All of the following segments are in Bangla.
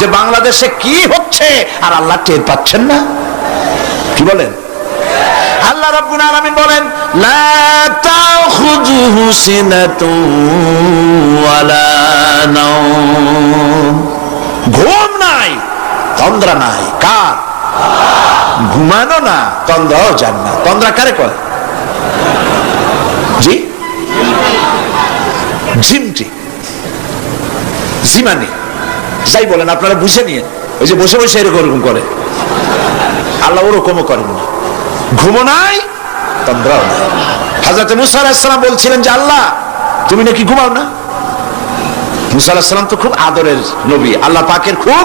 যে বাংলাদেশে কি হচ্ছে আর আল্লাহ টের পাচ্ছেন না? কি বলেন? আল্লাহ রাব্বুল আলামিন বলেন লা তাখুযুহু সিনাতুন ওয়ালা নাওম, ঘুম নাই তন্দ্রা নাই। কার? ঘুমানো না, তন্দ্রাও যান না। তন্দ্রা কারে কয়? জি, ঝিমটি, জিমানি, যাই বলেন আপনারা বুঝে নিয়ে। ওই যে বসে বসে এরকম করে, আল্লাহ ওরকমও করেন না। ঘুমো নাই, তন্দ্রাও নাই। হযরত মুসা আলাইহিস সালাম বলছিলেন যে আল্লাহ তুমি নাকি ঘুমাও না। মুসা আলাইহিস সালাম তো খুব আদরের নবী, আল্লাহ পাকের খুব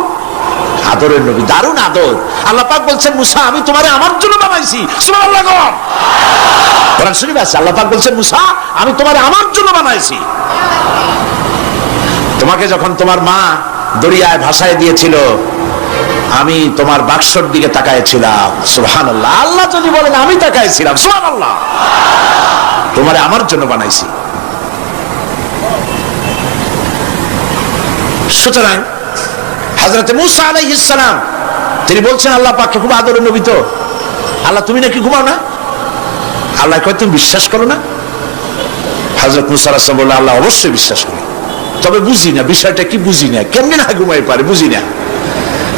আদরের নবী, দারুণ আদর। আল্লাহ পাক বলছেন মুসা আমি তোমারে আমার জন্য বানাইছি। সুবহানাল্লাহ। কোরআন শরীফে আছে আল্লাহ পাক বলছেন মুসা আমি তোমারে আমার জন্য বানাইছি। তোমাকে যখন তোমার মা দরিয়ায় ভাসায় দিয়েছিল আমি তোমার বাক্সর দিকে তাকাইছিলাম। সুবহানাল্লাহ। আল্লাহ যদি বলেন আমি তাকাইছিলাম, সুবহানাল্লাহ। তোমারে আমার জন্য বানাইছি। সুতরাং হযরত মুসা আলাইহিস সালাম তিনি বলছেন আল্লাহ পাককে খুব আদরের নবী তো, আল্লাহ তুমি নাকি ঘুমাও না? আল্লাহ কয় তুমি বিশ্বাস করো না? হযরত মুসা আলাইহিস সালাম বললেন আল্লাহ অবশ্যই বিশ্বাস করি, তবে বুঝি না বিষয়টা কি, বুঝি না কেমনে না ঘুমাই পারে, বুঝি না।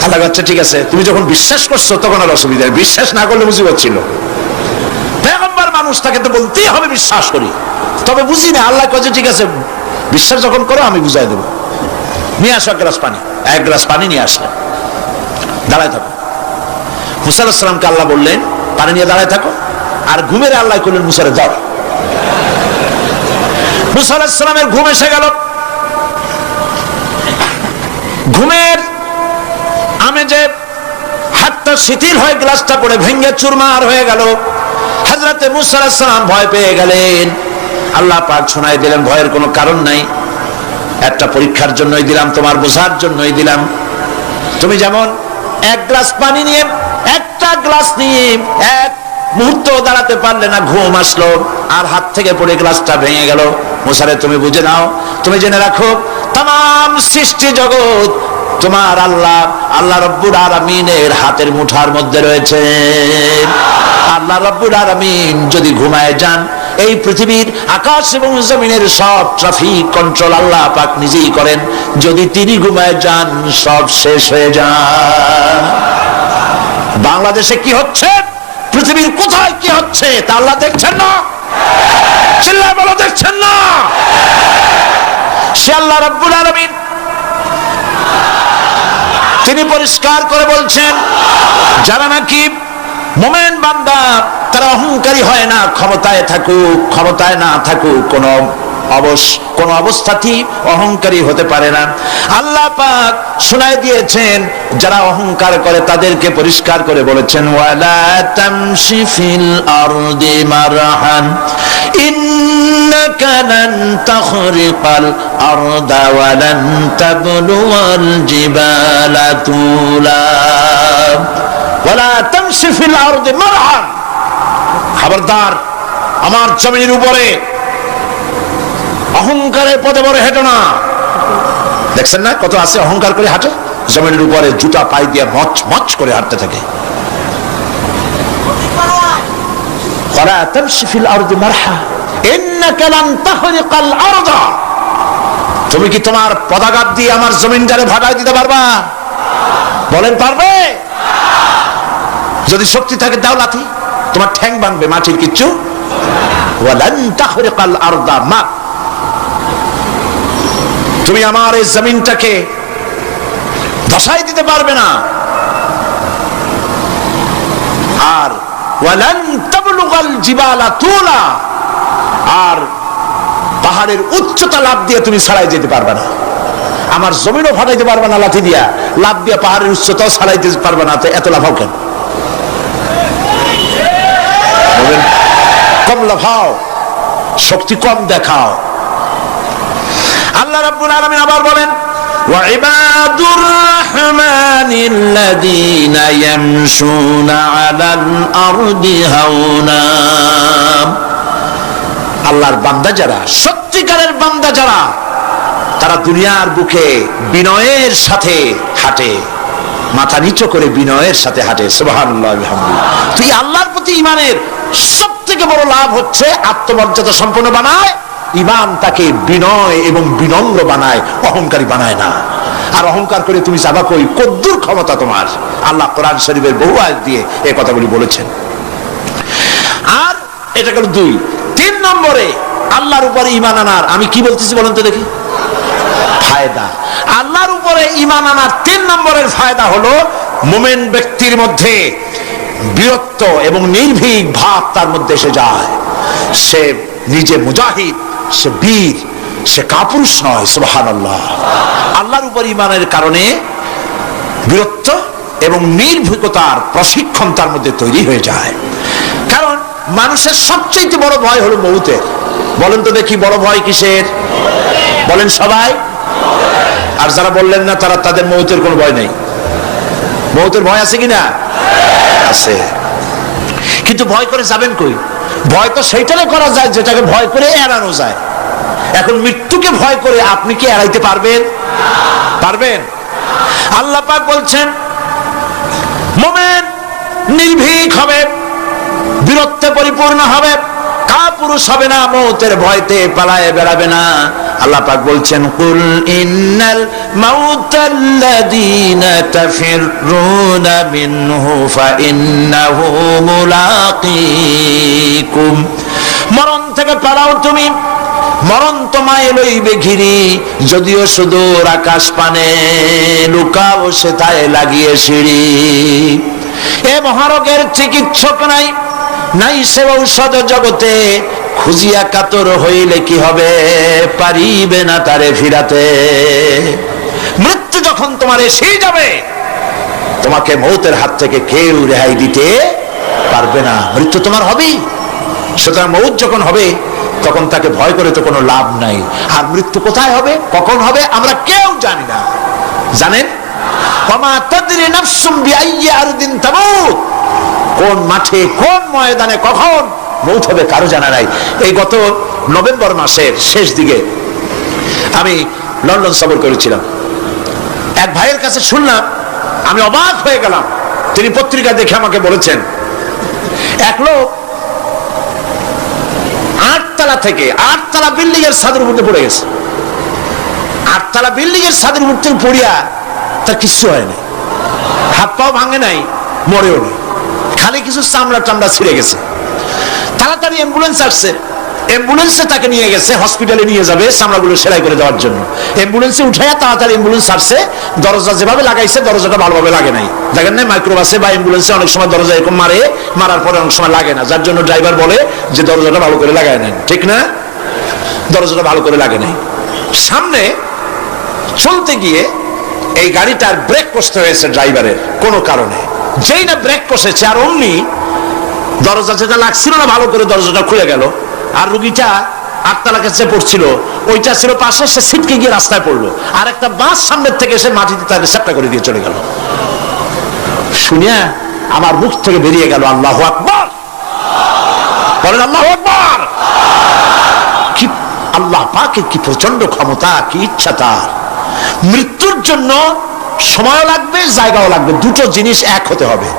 আল্লাহ আচ্ছা ঠিক আছে, তুমি যখন বিশ্বাস করছো তখন আর অসুবিধা, বিশ্বাস না করলে মুসিবত ছিল। পয়গম্বর মানুষ তাকে তো বলতেই হবে বিশ্বাস করি, তবে বুঝি না। আল্লাহ কয় ঠিক আছে বিশ্বাস যখন করো আমি বুঝাই দেবো। নিয়ে আসো এক গ্লাস পানি। এক গ্লাস পানি নিয়ে আসলেন, দাঁড়ায় থাকো। মুসা আলাইহিস সালামকে আল্লাহ বললেন পানি নিয়ে দাঁড়ায় থাকো, আর ঘুমের আল্লাহ করলেন মুসারে দাও। মুসা আলাইহিস সালামের ঘুম এসে গেল। ঘুমের আমেজে হাতটা শিথিল হয়ে গ্লাসটা পড়ে ভেঙে চুরমার হয়ে গেল। হযরত মুসা আলাইহিস সালাম ভয় পেয়ে গেলেন। আল্লাহ পাক শোনায় দিলেন ভয়ের কোনো কারণ নাই, একটা পরীক্ষার জন্যই দিলাম, তোমার বোঝার জন্যই দিলাম। তুমি যেমন এক গ্লাস পানি নিয়ে, একটা গ্লাস নিয়ে এক মুহূর্ত দাঁড়াতে পারলে না, ঘুম আসলো আর হাত থেকে পড়ে গ্লাসটা ভেঙে গেল। মুসারে তুমি বুঝে নাও, তুমি জেনে রাখো তাম সৃষ্টি জগৎ তোমার আল্লাহ আল্লাহ রব্বুল আলামিনের হাতের মুঠার মধ্যে রয়েছে। আল্লাহ রব্বুল আলামিন যদি ঘুমায় যান, এই পৃথিবীর আকাশ এবং জমিনের সব ট্রাফিক কন্ট্রোল আল্লাহ পাক নিজেই করেন। যদি তিনি ঘুমায় যান সব শেষ হয়ে যান। বাংলাদেশে কি হচ্ছে, পৃথিবীর কোথায় কি হচ্ছে তা আল্লাহ দেখছেন না? চিল্লায় বলো দেখছেন না? সে আল্লাহ রব্বুল আলামিন তিনি পরিষ্কার করে বলছেন যারা নাকি মুমিন বান্দা তারা অহংকারী হয় না, ক্ষমতায় থাকুক ক্ষমতায় না থাকুক কোন অবস্থাতেই অহংকারী হতে পারে না। আল্লাহ পাক শোনায় দিয়েছেন যারা অহংকার করে তাদেরকে পরিষ্কার করে বলেছেন ওয়ালা তামশি ফিল আরদি মারহান ইন্নাকা লান তাখরিকাল আরদা ওয়া লান তাবলুগাল জিবালা তুলা ওয়ালা তামশি ফিল আরদি মারহান। খবরদার আমার জমিনের উপরে অহংকারের পদে বড় হেঁটো না। দেখছেন না কত আছে অহংকার করে হাঁটে, জমিনের উপরে জুতা পাই দিয়ে মচ মচ করে হাঁটতে থাকে। ওয়ালা তামশি ফিল আরদি মারহা ইন্নাকা লান তাখরিকাল আরদা। তুমি কি তোমার পদাঘাত দিয়ে আমার জমিনটারে ভাগায় দিতে পারবা? বলেন পারবে? যদি শক্তি থাকে দাও লাথি, তোমার ঠ্যাং ভাঙবে, মাটির কিচ্ছু। ওয়ালান তাখরিকাল আরদা মা, তুমি আমার এই জমিনটাকে ধসাই দিতে পারবে না। আর ওয়ালান তাবলুগাল জিবালা তুলা, আর পাহাড়ের উচ্চতা লাফ দিয়ে তুমি ছাড়াই যেতে পারবে না। আমার জমিনও ফাটাইতে পারবে না লাথি দিয়া, লাফ দিয়ে পাহাড়ের উচ্চতাও ছাড়াইতে পারবে না। তো এত লাফাও কেন? কম লাফাও, শক্তি কম দেখাও। আল্লাহ রাব্বুল আলামিন আবার বলেন ওয়া ইবাদুর রাহমানিল্লাযীনা ইয়ামশুনা আলাল আরদি হাওনা। আল্লাহর বান্দা যারা, সত্যিকারের বান্দা যারা, তারা দুনিয়ার বুকে বিনয়ের সাথে হাঁটে, মাথা নিচু করে বিনয়ের সাথে হাঁটে। সুবহানাল্লাহ আলহামদুলিল্লাহ। তুই আল্লাহর প্রতি ইমানের সব থেকে বড় লাভ হচ্ছে আত্মমর্যাদা সম্পন্ন বানায়। ইমান তাকে বিনয় এবং বিনম্র বানায়, অহংকারী বানায় না। আর অহংকার করে তুমি যাবা কই? কদ্দুর ক্ষমতা তোমার? আল্লাহ কোরআন শরীফের বহু আয়াত দিয়ে এই কথাগুলি বলেছেন। আর এটা গেল 2। 3 নম্বরে আল্লাহর উপরে ঈমান আনার, আমি কি বলতেছি বলেন তো দেখি, ফায়দা। আল্লাহর উপরে ঈমান আনার 3 নম্বরের ফায়দা হলো মুমিন ব্যক্তির মধ্যে বীরত্ব এবং নির্ভীক ভাব তার মধ্যে এসে যায়। সে নিজে মুজাহিদ, সে বীর, সে কাপুরুষ নয়। সুবহানাল্লাহ। আল্লাহর উপর ঈমানের কারণে বীরত্ব এবং নির্ভীকতার প্রশিক্ষণ তার মধ্যে তৈরি হয়ে যায়। কারণ মানুষের সবচেয়ে বড় ভয় হলো মৌতের। বলেন তো দেখি, বড় ভয় কিসের? বলেন সবাই। আর যারা বললেন না তারা, তাদের মৌতের কোনো ভয় নেই। মৌতের ভয় আছে কিনা? আছে। কিন্তু ভয় করে যাবেন কই? ভয় তো সেইটারে করা যায় যেটাকে ভয় করে এড়ানো যায়। এখন মৃত্যুকে ভয় করে আপনি কি এড়াইতে পারবেন? পারবেন? আল্লাহ পাক বলছেন মুমিন নির্ভীক হবে, বীরত্বে পরিপূর্ণ হবে, কাপুরুষ হবে না, মৌতের ভয়তে পালায়ে বেড়াবে না। আল্লাহ পাক বলছেন কুল ইন্নাল মাউতাল্লাযীনা তাফিরুনা মিনহু ফাইন্নাহু মুলাকীকুম। মরণ থেকে পালাও তুমি, মরণ তোমায় লইবে ঘিরি, যদিও সুদূর আকাশ পানে, লুকাও সেথায় লাগিয়ে সিঁড়ি। এ মহারোগের চিকিৎসক নাই, নাই সে ঔষধ জগতে, খুঁজিয়া কাতর হইলে কি হবে, পারিবে না তারে ফিরাতে। মৃত্যু যখন তোমার এসে যাবে, তোমাকে মৌতের হাত থেকে কেউ রেহাই দিতে পারবে না। মৃত্যু তোমার হবেই। সুতরাং মৌত যখন হবে তখন তাকে ভয় করে তো কোনো লাভ নাই। আর মৃত্যু কোথায় হবে, কখন হবে, আমরা কেউ জানি না। জানেন? ওমা তাদরি নাফসুম বিআইয়ি আরদিন তামুত। কোন মাঠে, কোন ময়দানে কখন মৌত হবে কারো জানা নাই। এই গত নভেম্বর মাসের শেষ দিকে আমি লন্ডন সফর করেছিলাম। এক ভাইয়ের কাছে শুনলাম, আমি অবাক হয়ে গেলাম। তিনি পত্রিকা দেখে আমাকে বলেছেন এক লোক 8 তলা থেকে 8 তলা বিল্ডিং এর ছাদের উপরে পড়ে গেছে। 8 তলা বিল্ডিং এর ছাদের উপর থেকে পড়িয়া তার কিছু হয় নাই, হাত পাও ভাঙে নাই, মরেও নেই, খালি কিছু চামড়া টামড়া ছিঁড়ে গেছে। তাড়াতাড়ি অ্যাম্বুলেন্স আসছে, অ্যাম্বুলেন্সে তাকে নিয়ে গেছে, হসপিটালে নিয়ে যাবে চামড়াগুলো সেলাই করে দেওয়ার জন্য। অ্যাম্বুলেন্সে উঠাইয়া তাড়াতাড়ি অ্যাম্বুলেন্স আসছে। দরজা যেভাবে লাগাইছে দরজাটা ভালোভাবে লাগে নাই। দেখেন না মাইক্রোবাসে বা অ্যাম্বুলেন্সে অনেক সময় দরজা এরকম মারে, মারার পরে অনেক সময় লাগে না, যার জন্য ড্রাইভার বলে যে দরজাটা ভালো করে লাগায় নেন, ঠিক না? দরজাটা ভালো করে লাগে নাই। সামনে চলতে গিয়ে এই গাড়িটার ব্রেক কষতে হয়েছে ড্রাইভারের কোনো কারণে। যেই না ব্রেক কষেছে আর অমনি দরজা যেটা লাগছিল না ভালো করে, দরজাটা খুলে গেল। আর রুগীটা 8 তলা কাছে পড়ছিল, ওইটা ছিল পাশে, সে ছিটকে গিয়ে রাস্তায় পড়লো। আর একটা বাস সামনের থেকে এসে মাটিতে তাকে চ্যাপ্টা করে দিয়ে চলে গেল। শুনিয়া আমার মুখ থেকে বেরিয়ে গেল আল্লাহু আকবার। বলেন আল্লাহু আকবার। কি আল্লাহ পাকের কি প্রচন্ড ক্ষমতা, কি ইচ্ছা তার। মৃত্যুর জন্য সময় লাগবে, জায়গাও লাগবে, দুটো জিনিস এক হতে হবে।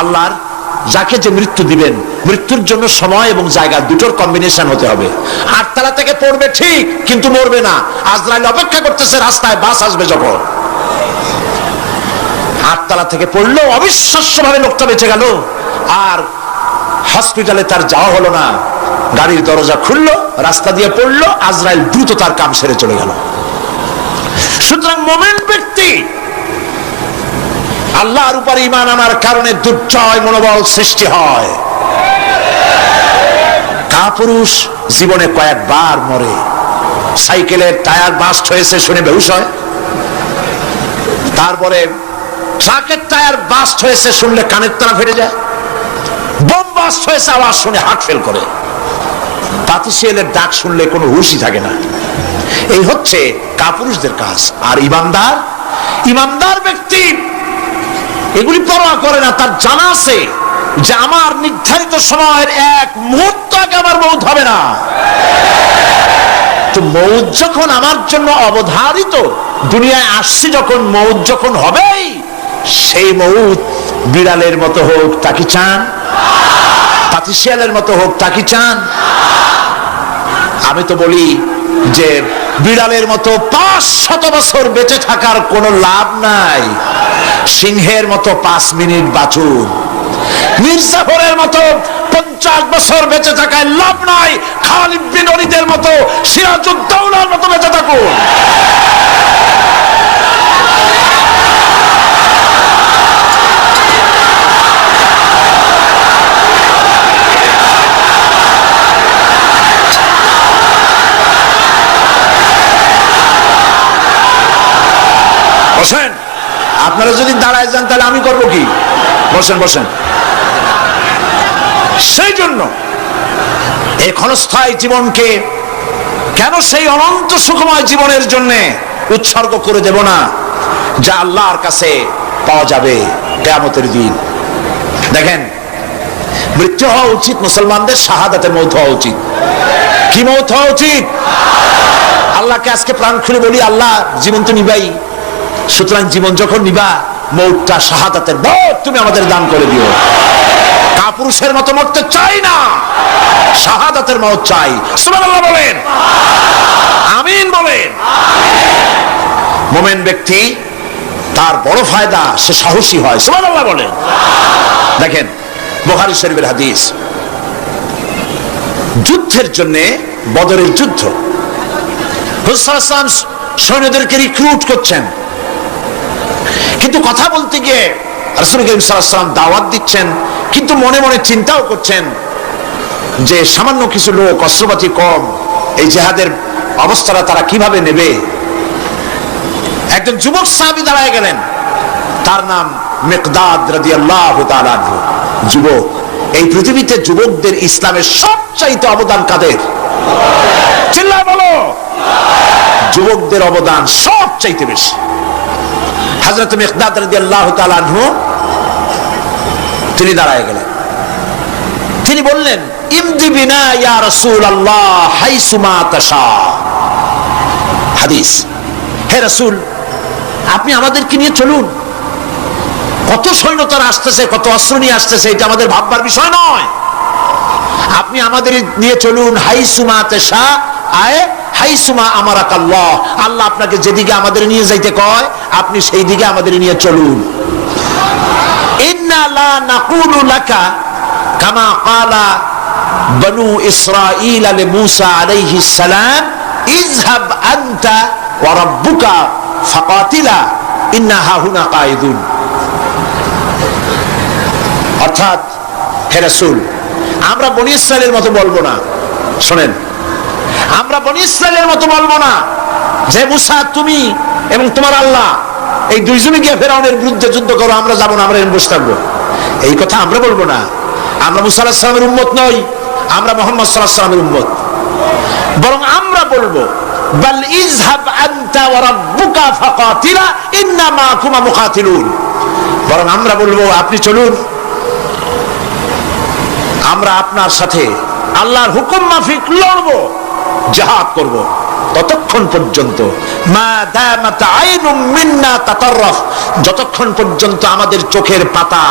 আল্লাহর যাকে যে মৃত্যু দিবেন, মৃত্যুর জন্য সময় এবং জায়গা দুটোর কম্বিনেশন হতে হবে। 8 তলা থেকে পড়বে ঠিক, কিন্তু মরবে না। আজরাইল অপেক্ষা করতেছে রাস্তায়, বাস আসবে যখন। 8 তলা থেকে পড়লো, অবিশ্বাস্যভাবে লোকটা বেঁচে গেল। আর হসপিটালে তার যাওয়া হলো না, গাড়ির দরজা খুললো, রাস্তা দিয়ে পড়লো, আজরাইল দ্রুত তার কাম সেরে চলে গেল। সুতরাং মুমিন ব্যক্তি আল্লাহর উপর ঈমান আনার কারণে দুর্জয় মনোবল সৃষ্টি হয়। কাপুরুষ জীবনে কয়েকবার মরে। সাইকেলের টায়ার বাস্ট হয়েছে শুনে বেহুশ হয়, তারপরে ট্রাকের টায়ার বাস্ট হয়েছে শুনলে কানের তারা ফেটে যায়, বোম বাস্ট হয়েছে আওয়াজ শুনে হার্ট ফেল করে, পাতিশিয়ালের ডাক শুনলে কোনো হুঁশই থাকে না। এই হচ্ছে কাপুরুষদের কাজ। আর ইমানদার, ইমানদার ব্যক্তি এগুলি পরোয়া করে না। তার জানা আছে যে আমার নির্ধারিত সময়ের 1 মুহূর্ত আগে আমার মৌত হবে না। তো মৌত যখন আমার জন্য অবধারিত, দুনিয়ায় আসছি যখন, মৌত যখন হবেই, সেই মৌত বিড়ালের মতো হোক তা কি চান? পাতিশিয়ালের মতো হোক তা কি চান? আমি তো বলি যে বিড়ালের মতো 500 বছর বেঁচে থাকার কোনো লাভ নাই, সিংহের মতো 5 মিনিট বাঁচুন। মির্জাফরের মতো 50 বছর বেঁচে থাকায় লাভ নাই, খালিদ বিন ওলীদের মতো, সিরাজউদ্দৌলার মতো বেঁচে থাকুন। বসেন, আপনারা যদি দাঁড়ায় যান তাহলে আমি করব কি? বসেন বসেন। সেই জন্য এই ক্ষণস্থায়ী জীবনকে কেন সেই অনন্ত সুখময় জীবনের জন্য উৎসর্গ করে দেব না, যা আল্লাহর কাছে পাওয়া যাবে কিয়ামতের দিন। দেখেন, মৃত্যু হওয়া উচিত মুসলমানদের, শাহাদাতের মৌত হওয়া উচিত। কি মৌত হওয়া উচিত? আল্লাহকে আজকে প্রাণ খুলে বলি, আল্লাহ জীবন তো নিবাই, সুতরাং জীবন যখন নিবা, মৌতটা শাহাদাতের মৌত তুমি আমাদের দান করে দিও। কাপুরুষের মতো মরতে চাই না, শাহাদাতের মৌত চাই। সুবহানাল্লাহ বলেন, আমিন বলেন। মুমিন ব্যক্তি তার বড় ফায়দা, সে সাহসী হয়। সুবহানাল্লাহ বলেন। দেখেন, বুখারী শরীফের হাদিস, যুদ্ধের জন্য, বদরের যুদ্ধ, রাসূল সাল্লাল্লাহু আলাইহি ওয়াসাল্লাম সৈন্যদেরকে রিক্রুট করছেন, কিন্তু কথা বলতে গিয়ে রাসূল করিম সাল্লাল্লাহু আলাইহি ওয়াসাল্লাম দাওয়াত দিচ্ছেন, কিন্তু মনে মনে চিন্তাও করছেন যে সামান্য কিছু লোক, অস্ত্রপাতি কম, এই জিহাদের অবস্থাটা তারা কিভাবে নেবে। একজন যুবক সাহাবী দাঁড়ায় গেলেন, তার নাম মিকদাদ রাদিয়াল্লাহু তাআলা আনহু। যুবক, এই পৃথিবীতে যুবকদের ইসলামের সবচাইতে অবদান কাদের? চিল্লায় বলো। যুবকদের অবদান সবচাইতে বেশি। হযরত মিকদাদ রাদিয়াল্লাহু তাআলা আনহু তিনি দাঁড়ায় গেলেন, তিনি বললেন, ইমদি বিনা ইয়া রাসূলুল্লাহ হাইসুমা তাশা। হাদিস, হে রাসূল, আপনি আমাদেরকে নিয়ে চলুন। কত সৈন্য তারা আসতেছে, কত অস্ত্র নিয়ে আসতেছে, এটা আমাদের ভাববার বিষয় নয়। আপনি আমাদের নিয়ে চলুন, হাইসুমা তাশা আয় হাইসুমা আমারাকাল্লাহ। আল্লাহ আপনাকে যেদিকে আমাদের নিয়ে যাইতে কয়, আপনি সেই দিকে আমাদের নিয়ে চলুন। ইন্না লা নাকুলু লাকা কামা ক্বালা বনু ইসরাঈল লিমূসা আলাইহিস সালাম, ইযহাব আনতা ওয়া রাব্বুকা ফাকাতিলা ইন্না হাহুনা কাঈদুন। অর্থাৎ, হে রাসূল, আমরা বনি ইসরাইলের মতো বলবো না। শুনেন, আমরা বনি ইসরাইলের মতো বলবো না যে মুসা তুমি এবং তোমার আল্লাহ এই দুইজনে গিয়ে ফেরাউনের বিরুদ্ধে যুদ্ধ করো, আমরা যাবো না, আমরা এখানে বসে থাকবো। এই কথা আমরা বলবো না। আমরা মুসা আলাইহিস সালামের উম্মত নই, আমরা মুহাম্মদ সাল্লাল্লাহু আলাইহি ওয়াসাল্লামের উম্মত। বরং আমরা বলবো, বাল ইযহাব আনতা ওয়া রাব্বুকা ফাকাতিলা ইন্না মাআকুমা মুকাতিলুন। বরং আমরা বলবো, আপনি চলুন, আমরা আপনার সাথে আল্লাহর হুকুম মাফিক লড়বো, জিহাদ করব। ততক্ষণ পর্যন্ত মা দামাত আইনুম মিন্না তাতাররাফ, যতক্ষণ পর্যন্ত আমাদের চোখের পাতা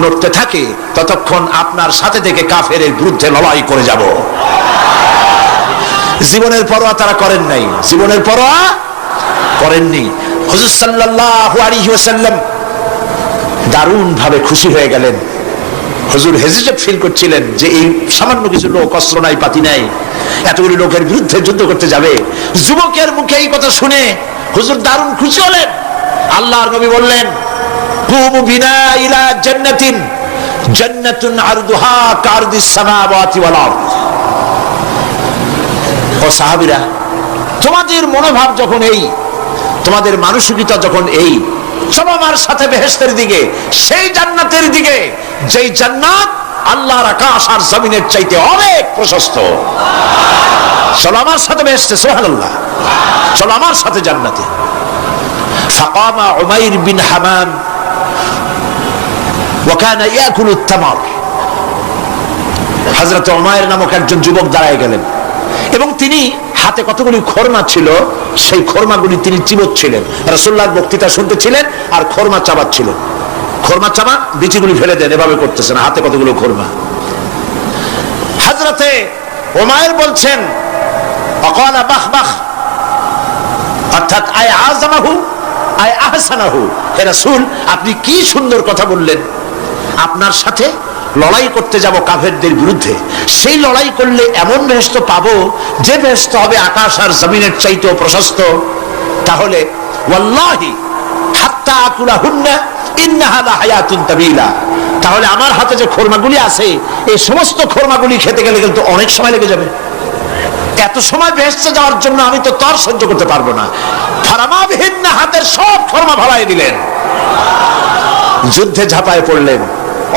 নড়তে থাকে, ততক্ষণ আপনার সাথে থেকে কাফেরের বিরুদ্ধে লড়াই করে যাব। জীবনের পরোয়া তারা করেন নাই, জীবনের পরোয়া করেননি। হুজুর সাল্লাল্লাহু আলাইহি ওয়াসাল্লাম দারুণ ভাবে খুশি হয়ে গেলেন। হুজুর হেজিটেট ফিল করছিলেন যে এই সামান্য কিছু লোক, অস্ত্র নাই, পাতি নাই, এতগুলি লোকের বিরুদ্ধে যুদ্ধ করতে যাবে। যুবকের মুখে এই কথা শুনে হুজুর দারুণ খুশি হলেন। আল্লাহর নবী বললেন, কুমু বিনা ইলা জান্নাতিন জান্নাতুন আরদুহা কারদিস সামাওয়াতি ওয়াল আরদ। ও সাহাবীরা, তোমাদের মনোভাব যখন এই, তোমাদের মানসিকতা যখন এই, চলো আমার সাথে বেহেশতের দিকে, সেই জান্নাতের দিকে যেই জান্নাত আল্লাহর আকাশ আর জমিনের চাইতে অনেক প্রশস্ত। চলো আমার সাথে বেহেশতে, সুবহানাল্লাহ, চলো আমার সাথে জান্নাতে। ফাকামা উমাইর বিন হামাম ওয়া কানা ইয়াকুলু আত-তামার। হযরত উমাইর নামক একজন যুবক দাঁড়ায় গেলেন এবং তিনি হাতে কতগুলি খোরমা ছিল, সেই খোরমাগুলি তিনি চিবোচ্ছিলেন, রাসূলুল্লাহর বক্তৃতা শুনতেছিলেন আর খোরমা চাবাচ্ছিলেন। খোরমা চাবা, বিচিগুলি ফেলে দেন, এভাবে করতেছেন, হাতে কতগুলো খোরমা। হযরতে উমাইর বলছেন অকালা বাহ বাহ, অর্থাৎ আয় আযমাহু আয় আহসানাহু, হে রাসূল আপনি কি সুন্দর কথা বললেন। আপনার সাথে লড়াই করতে যাব কাফেরদের বিরুদ্ধে, সেই লড়াই করলে এমন বেহেশত পাবো যে বেহেশত হবে আকাশ আর জমিনের চাইতেও প্রশস্ত। তাহলে ওয়াল্লাহি হাত্তা আকুলাহুন্না ইন্নাহা লাহায়াতুন তাবিলা, তাহলে আমার হাতে যে খোরমাগুলি আছে এই সমস্ত খোরমাগুলি খেতে গেলে কিন্তু অনেক সময় লেগে যাবে। এত সময় বেহেশতে যাওয়ার জন্য আমি তো তর সহ্য করতে পারবো না। ফারামাবিহিন্না, হাতের সব খোরমা ভালাই দিলেন, যুদ্ধে ঝাঁপায় পড়লেন।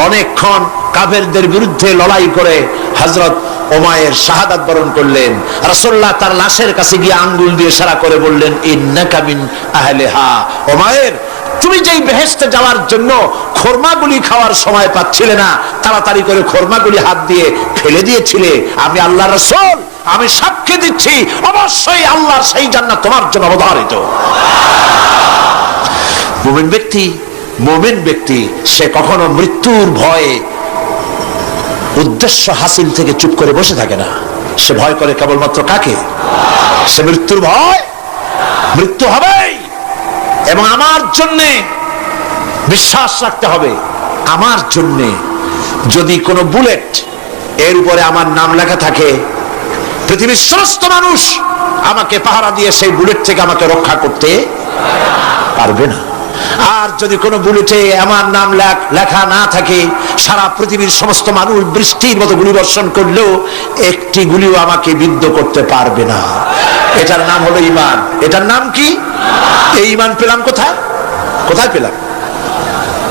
অনেকক্ষণ কাফেরদের বিরুদ্ধে লড়াই করে হযরত উমাইর শাহাদাত বরণ করলেন। রাসূলুল্লাহ তার লাশের কাছে গিয়ে আঙ্গুল দিয়ে ইশারা করে বললেন ইন্নাকা মিন আহলিহা, উমাইর তুমি যেই বেহেশতে যাওয়ার জন্য খোরমাগুলি খাওয়ার সময় পাচ্ছিলে না, তাড়াতাড়ি করে খোরমাগুলি হাত দিয়ে ফেলে দিয়েছিলে, আমি আল্লাহর রাসূল আমি সাক্ষী দিচ্ছি অবশ্যই আল্লাহর সেই জান্নাত তোমার জন্য অবধারিত। মুমিন ব্যক্তি সে কখনো মৃত্যুর ভয়ে উদ্দেশ্য হাসিল থেকে চুপ করে বসে থাকে না, সে ভয় করে কেবলমাত্র কাকে? সে মৃত্যুর ভয়, মৃত্যু হবেই, এবং আমার জন্য বিশ্বাস রাখতে হবে, আমার জন্য যদি কোনো বুলেট এর উপরে আমার নাম লেখা থাকে, পৃথিবীর সমস্ত মানুষ আমাকে পাহারা দিয়ে সেই বুলেট থেকে আমাকে রক্ষা করতে পারবে না। আর যদি কোনো বুলেটে আমার নাম লেখা না থাকে, সারা পৃথিবীর সমস্ত মানুষ বৃষ্টির মতো গুলি বর্ষণ করলেও একটি গুলিও আমাকে বিদ্ধ করতে পারবে না। এটার নাম হলো ঈমান। এটার নাম কি? এই ঈমান পেলাম কোথায়? কোথায় পেলাম?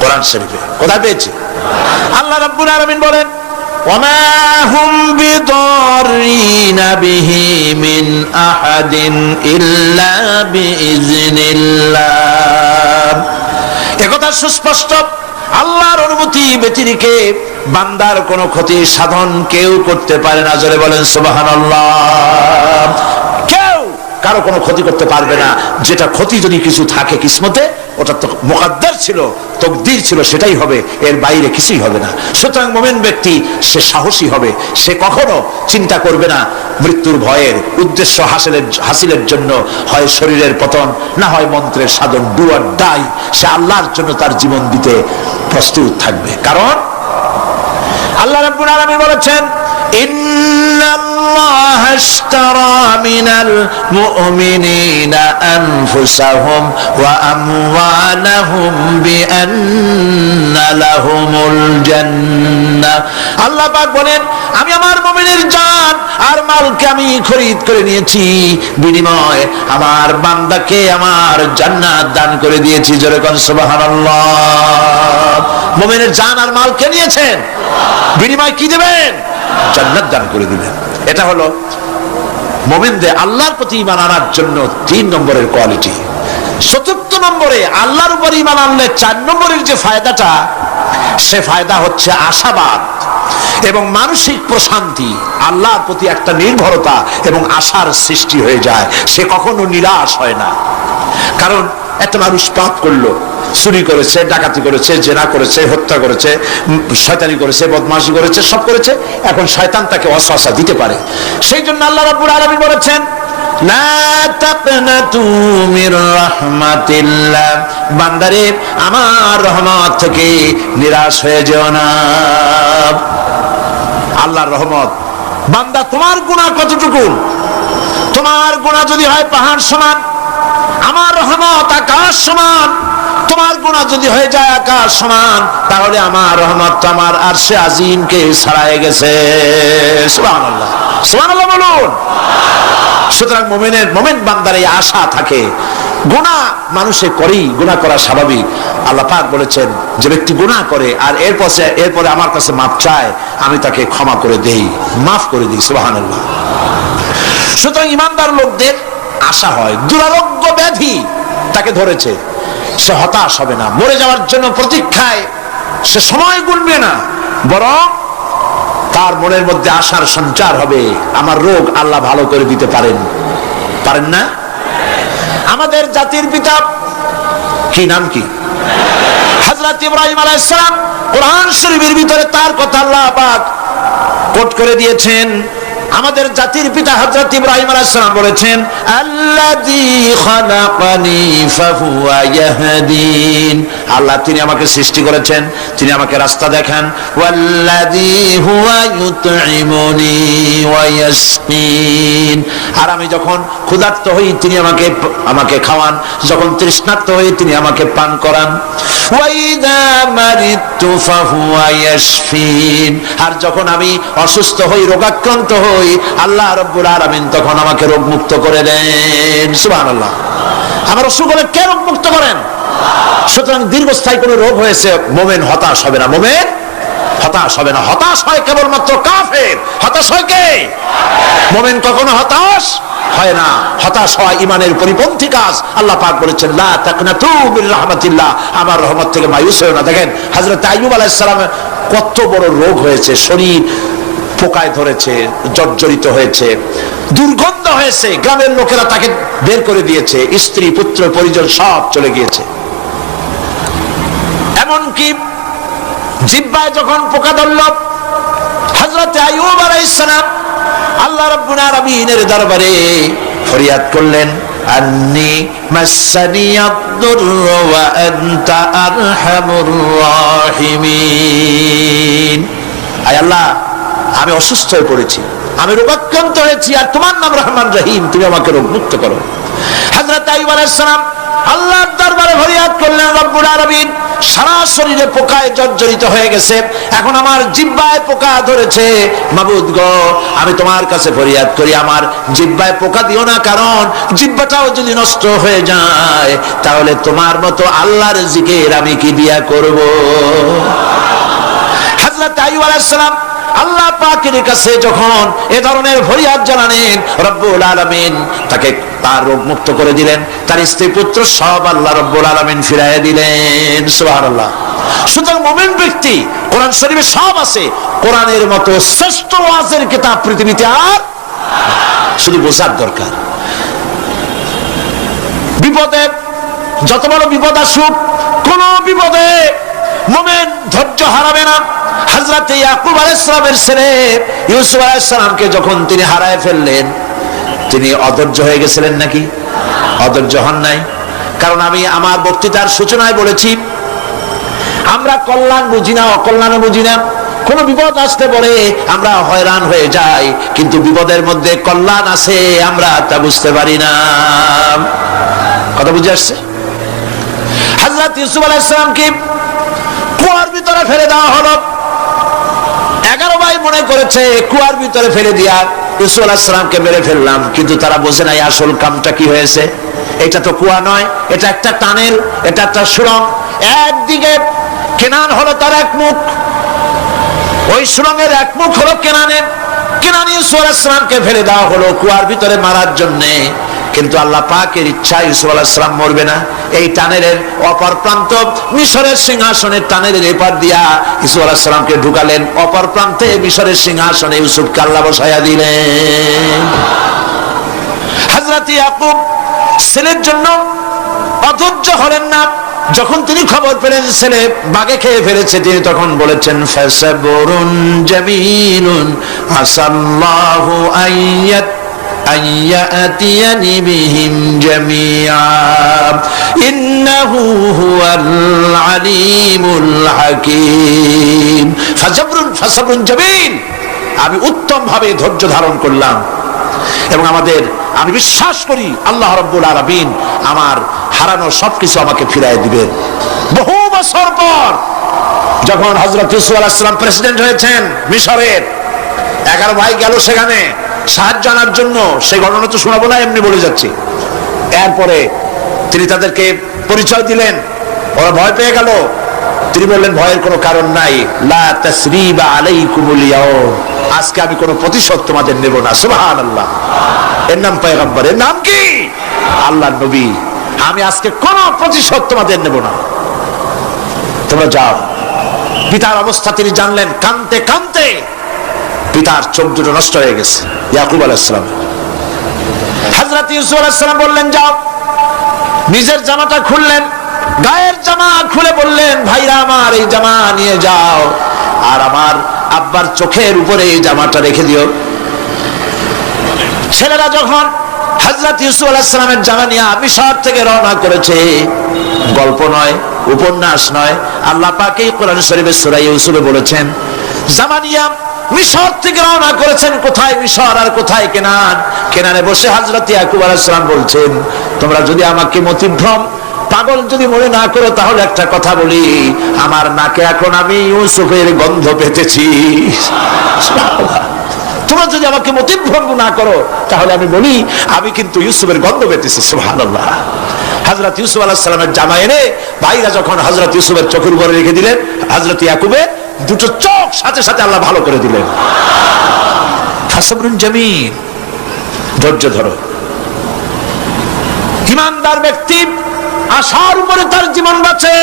কোরআন শরীফে। কোথায় পেয়েছি? আল্লাহ রাব্বুল আলামিন বলেন ওয়ামা হুম বিদাররিনা বিহি মিন আহাদিন ইল্লা বিইজনিল্লাহ। একথা সুস্পষ্ট, আল্লাহর অনুমতি ব্যতিরেকে বান্দার কোনো ক্ষতি সাধন কেউ করতে পারে না। জোরে বলেন সুবহানাল্লাহ। কেউ কারো কোনো ক্ষতি করতে পারবে না। যেটা ক্ষতি যদি কিছু থাকে কিসমতে, ওটা তো মুকদ্দার ছিল, তকদির ছিল, সেটাই হবে, এর বাইরে কিছুই হবে না। সুতরাং মুমিন ব্যক্তি সে সাহসী হবে, সে কখনো চিন্তা করবে না মৃত্যুর ভয়ের। উদ্দেশ্য হাসিলের জন্য হয় শরীরের পতন, না হয় মন্ত্রের সাধন, ডু অর ডাই, সে আল্লাহর জন্য তার জীবন দিতে প্রস্তুত থাকবে। কারণ আল্লাহ রাব্বুল আলামিন বলেছেন ইন্নাল্লাহা আশতারা মিনাল মুমিনিনা আনফুসাহুম ওয়া আমওয়ালাহুম বিআন্না লাহুমুল জান্নাহ। আল্লাহ পাক বলেন আমি আমার মুমিনের জান আর মালকে আমি খরিদ করে নিয়েছি, বিনিময়ে আমার বান্দাকে আমার জান্নাত দান করে দিয়েছি। জোরে কোন সুবহানাল্লাহ। মুমিনের জান আর মালকে নিয়েছেন, বিনিময় কি দেবেন? জান্নাত দান করে দিবেন। এটা হলো মুমিনদের আল্লাহর প্রতি ঈমান আনার জন্য 3 নম্বরের কোয়ালিটি। 4th নম্বরে আল্লাহর উপর ঈমান আনলে 4 নম্বরের যে ফায়দাটা, সে ফায়দা হচ্ছে আশাবাদ এবং মানসিক প্রশান্তি। আল্লাহর প্রতি একটা নির্ভরতা এবং আশার সৃষ্টি হয়ে যায়, সে কখনো নিরাশ হয় না। কারণ একটা মানুষ পাপ করলো, চুরি করেছে, ডাকাতি করেছে, জেনা করেছে, হত্যা করেছে, শয়তানি করেছে, বদমাশি করেছে, সব করেছে, এখন শয়তান তাকে ওয়াসওয়াসা দিতে পারে। সেই জন্য আল্লাহ রাব্বুল আলামিন বলেছেন লা তাকনাতু মির রাহমাতিল্লাহ, বান্দারে আমার রহমত থেকে নিরাশ হয়ে যেও না। আল্লাহর রহমত, বান্দা তোমার গুনাহ কতটুকু? তোমার গুনাহ যদি হয় পাহাড় সমান, আমার রহমত আকাশ সমান। তোমার গুনাহ যদি হয়ে যায় আকাশ সমান, তাহলে আমার রহমত আমার আরশে আজিমকে ছাড়াই গেছে। সুবহানাল্লাহ, সুবহানাল্লাহ বলুন। সুতরাং মুমিন বান্দার এই আশা থাকে। গুনাহ মানুষে করেই, গুনাহ করা স্বাভাবিক। আল্লাহ পাক বলেছেন যে ব্যক্তি গুনাহ করে আর এরপরে আমার কাছে মাফ চায়, আমি তাকে ক্ষমা করে দেই, মাফ করে দিই। সুবহানাল্লাহ। সুতরাং ঈমানদার লোকদের আশা হয়, দুরারোগ্য ব্যাধি তাকে ধরেছে, সে হতাশ হবে না, মরে যাওয়ার জন্য প্রতীক্ষায় সে সময় গুনবে না, বরং তার মনের মধ্যে আশার সঞ্চার হবে, আমার রোগ আল্লাহ ভালো করে দিতে পারেন, পারেন না? আমাদের জাতির পিতা কি নাম কি? হযরত ইব্রাহিম আলাইহিস সালাম। কোরআন শরীফের ভিতরে তার কথা আল্লাহ পাক কোট করে দিয়েছেন। আমাদের জাতির পিতা হযরত ইব্রাহিম আলাইহিস সালাম বলেছেন, আল্লাযী খালাকানি ফাহুয়া ইয়াহদিন। আল্লাহ তিনি আমাকে সৃষ্টি করেছেন, তিনি আমাকে রাস্তা দেখান। ওয়াল্লাযী হুয়া ইউতঈমুনি ওয়া ইয়াসকিন। আর আমি যখন ক্ষুধার্ত হই তিনি আমাকে খাওয়ান, যখন তৃষ্ণার্ত হই তিনি আমাকে পান করান। ওয়া ইযা মারিতু ফাহুয়া ইয়াশফিন। আর যখন আমি অসুস্থ হই, রোগাক্রান্ত হই, আল্লাহ রাব্বুল আলামিন তখন আমাকে রোগ মুক্ত করে দেন। সুবহানাল্লাহ। আমার অসুখ হলে কে রোগ মুক্ত করেন? সুতরাং দীর্ঘস্থায়ী কোনো রোগ হয়েছে, মুমিন হতাশ হবে না, মুমিন হতাশ হবে না। হতাশ হয় কেবলমাত্র কাফের। হতাশ হয় কে? মুমিন কখনো হতাশ হয় না। হতাশ হয় ঈমানের পরিপন্থী কাজ। আল্লাহ পাক বলেছেন, লা তাকনাতু মির রাহমাতিল্লাহ, আমার রহমত থেকে মায়ুস হয়ো না। দেখেন হযরত আইয়ুব আলাইহিস সালামের কত বড় রোগ হয়েছে, শরীর পোকায় ধরেছে, জর্জরিত হয়েছে, দুর্গন্ধ হয়েছে, গ্রামের লোকেরা তাকে বের করে দিয়েছে, স্ত্রী পুত্র পরিজন সব চলে গিয়েছে। এমনকি জিহ্বায় যখন পোকা ধরল, হযরত আইয়ুব আলাইহিস সালাম আল্লাহ রাব্বুল আলামিনের দরবারে ফরিয়াদ করলেন, আন্নী মাসসানিয়াদ-দুররু ওয়া আনতা আরহামুর রাহিমিন। আয় আল্লাহ, আমি অসুস্থ হয়ে পড়েছি, আমি রোগাক্রান্ত হয়েছি, আর তোমার নাম রহমান রহিম, তুমি আমাকে রোগ মুক্ত করো। হযরত আইয়ুব আলাইহিস সালাম আল্লাহর দরবারে ফরিয়াদ করলেন, রব্বুল আলামিন সারা শরীরে পোকায় জর্জরিত হয়ে গেছে, এখন আমার জিহ্বায় পোকা ধরেছে, মাবুদ গো আমি তোমার কাছে ফরিয়াদ করি, আমার জিহ্বায় পোকা দিও না, কারণ জিহ্বাটাও যদি নষ্ট হয়ে যায় তাহলে তোমার মতো আল্লাহর জিকির আমি কি দিয়া করব। হযরত আইয়ুব আলাইহিস সালাম আল্লাহ পাকের কাছে যখন এ ধরনের ফরিয়াদ জানালেন, রব্বুল আলামিন তাকে তার রোগ মুক্ত করে দিলেন, তার স্ত্রী পুত্র সব আল্লাহ রব্বুল আলামিন ফিরাইয়া দিলেন। সুবহানাল্লাহ। সুতরাং মুমিন ব্যক্তি, কোরআন শরীফে সব আছে, কোরআনের মতো শ্রেষ্ঠ ওয়াজের কিতাব পৃথিবীতে আর শুধু বোঝার দরকার। বিপদে যত বড় বিপদ আসুক, কোন বিপদে মুমিন ধৈর্য হারাবে না। হযরত ইয়াকুব আলাইহিস সালামের ছেলে ইউসুফ আলাইহিস সালামকে যখন তিনি হারায় ফেললেন, তিনি অধৈর্য হয়ে গেছিলেন নাকি? অধৈর্য হন নাই। কারণ আমি আমার বক্তৃতার সূচনায় বলেছি, আমরা কল্যাণ বুঝি না, অকল্যাণ বুঝি না। কোন বিপদ আসতে পরে আমরা হয়রান হয়ে যাই, কিন্তু বিপদের মধ্যে কল্যাণ আছে আমরা তা বুঝতে পারি না। কথা বুঝে আসছে? হযরত ইউসুফ আলাইহিস সালামকে কুয়ার ভিতরে ফেলে দেওয়া হলো। 11 ভাই মনে করেছে কুয়ার ভিতরে ফেলে দিয়া ইউসুফ আলাইহিস সালামকে মেরে ফেললাম, কিন্তু তারা বোঝে নাই আসল কামটা কি হয়েছে। এটা তো কুয়া নয়, এটা একটা টানেল, এটা একটা সুড়ঙ্গ। একদিকে কেনান হলো তার এক মুখ, ওই সুড়ঙ্গের এক মুখ হলো কেনানের। কেনান ইউসুফ আলাইহিস সালামকে ফেলে দেওয়া হলো কুয়ার ভিতরে মারার জন্য, কিন্তু আল্লাহ পাকের ইচ্ছা ইউসুফ আলাইহিস সালাম মরবে না। এই টানেলের অপর প্রান্ত মিশরের সিংহাসনের টানেলের এপার দিয়া ইউসুফ আলাইহিস সালামকে ঢুকালেন, অপর প্রান্তে মিশরের সিংহাসনে ইউসুফকে আল্লাহ বসায়া দিলেন। হযরত ইয়াকুব ছেলের জন্য অধৈর্য হলেন না। যখন তিনি খবর পেলেন ছেলে বাঘে খেয়ে ফেলেছে, তিনি তখন বলেছেন, ফাসাবরুন জামিলুন আসাল্লাহু আইয়াত আইয়াতিয়ানি বিহিম জামিআ ইন্নাহু হুয়াল আলিমুল হাকীম। ফাসাবরুন জামিল, আমি উত্তম ভাবে ধৈর্য ধারণ করলাম, এবং আমি বিশ্বাস করি আল্লাহ রাব্বুল আলামিন আমার হারানো সবকিছু আমাকে ফিরিয়ে দিবেন। বহু বছর পর যখন হযরত ইউসুফ আলাইহিস সালাম প্রেসিডেন্ট হয়েছেন মিশরের, 11 ভাই গেল সেখানে সাহায্য আনার জন্য। সেই ঘটনা তো শোনাবো না, এমনি বলে যাচ্ছি। এরপরে তিনি তাদেরকে পরিচয় দিলেন, ওরা ভয় পেয়ে গেল। তিনি বললেন, ভয়ের কোনো কারণ নাই, লা তাসরিবা আলাইকুমুল ইয়াউম, আজকে আমি কোনো প্রতিশোধ তোমাদের নেব না। সুবহানাল্লাহ। এর নাম পয়গম্বর, এর নাম কি? আল্লাহর নবী। আমি আজকে কোনো প্রতিশোধ তোমাদের নেব না, তোমরা যাও। পিতার অবস্থা তিনি জানলেন, কাঁদতে কাঁদতে পিতার চোখ দুটো নষ্ট হয়ে গেছে ইয়াকুব আলাইহিস সালাম। হযরত ইউসুফ আলাইহিস সালাম বললেন যাও। নিজের জামাটা খুললেন, গায়ের জামা খুলে বললেন ভাইরা আমার এই জামা নিয়ে যাও, আর আমার আব্বার চোখের উপরে এই জামাটা রেখে দিও। ছেলেরা যখন হযরত ইউসুফ আলাইহিস সালামের জামা নিয়ে মিশর থেকে রওনা করেছে, গল্প নয়, উপন্যাস নয়, আল্লাহ পাক এই কোরআন শরীফের সূরা ইউসুফে বলেছেন জামা নিয়ে মিশর থেকে রওনা করেছেন। কোথায় মিশর আর কোথায় কেনান? কেনানে বসে হযরত ইয়াকুব আলাইহিস সালাম বলছেন তোমরা যদি আমাকে মতিভ্রম পাগল যদি মনে না করো তাহলে একটা কথা বলি, আমার নাকে এখন আমি ইউসুফের গন্ধ পেতেছি। তোমরা যদি আমাকে মতিভ্রম না করো তাহলে আমি বলি আমি কিন্তু ইউসুফের গন্ধ পেতেছি। সুবহানাল্লাহ। হযরত ইউসুফ আলাইহিস সালামের জামা এনে ভাইরা যখন হযরত ইউসুফের চোখের উপরে রেখে দিলেন, হযরত ইয়াকুবের দুটো চোখ সাথে সাথে আল্লাহ ভালো করে দিলেন। ফাসবরুন জামিল, ধৈর্য ধরো। ঈমানদার ব্যক্তি আশার উপরে তার জীবন বাঁচে,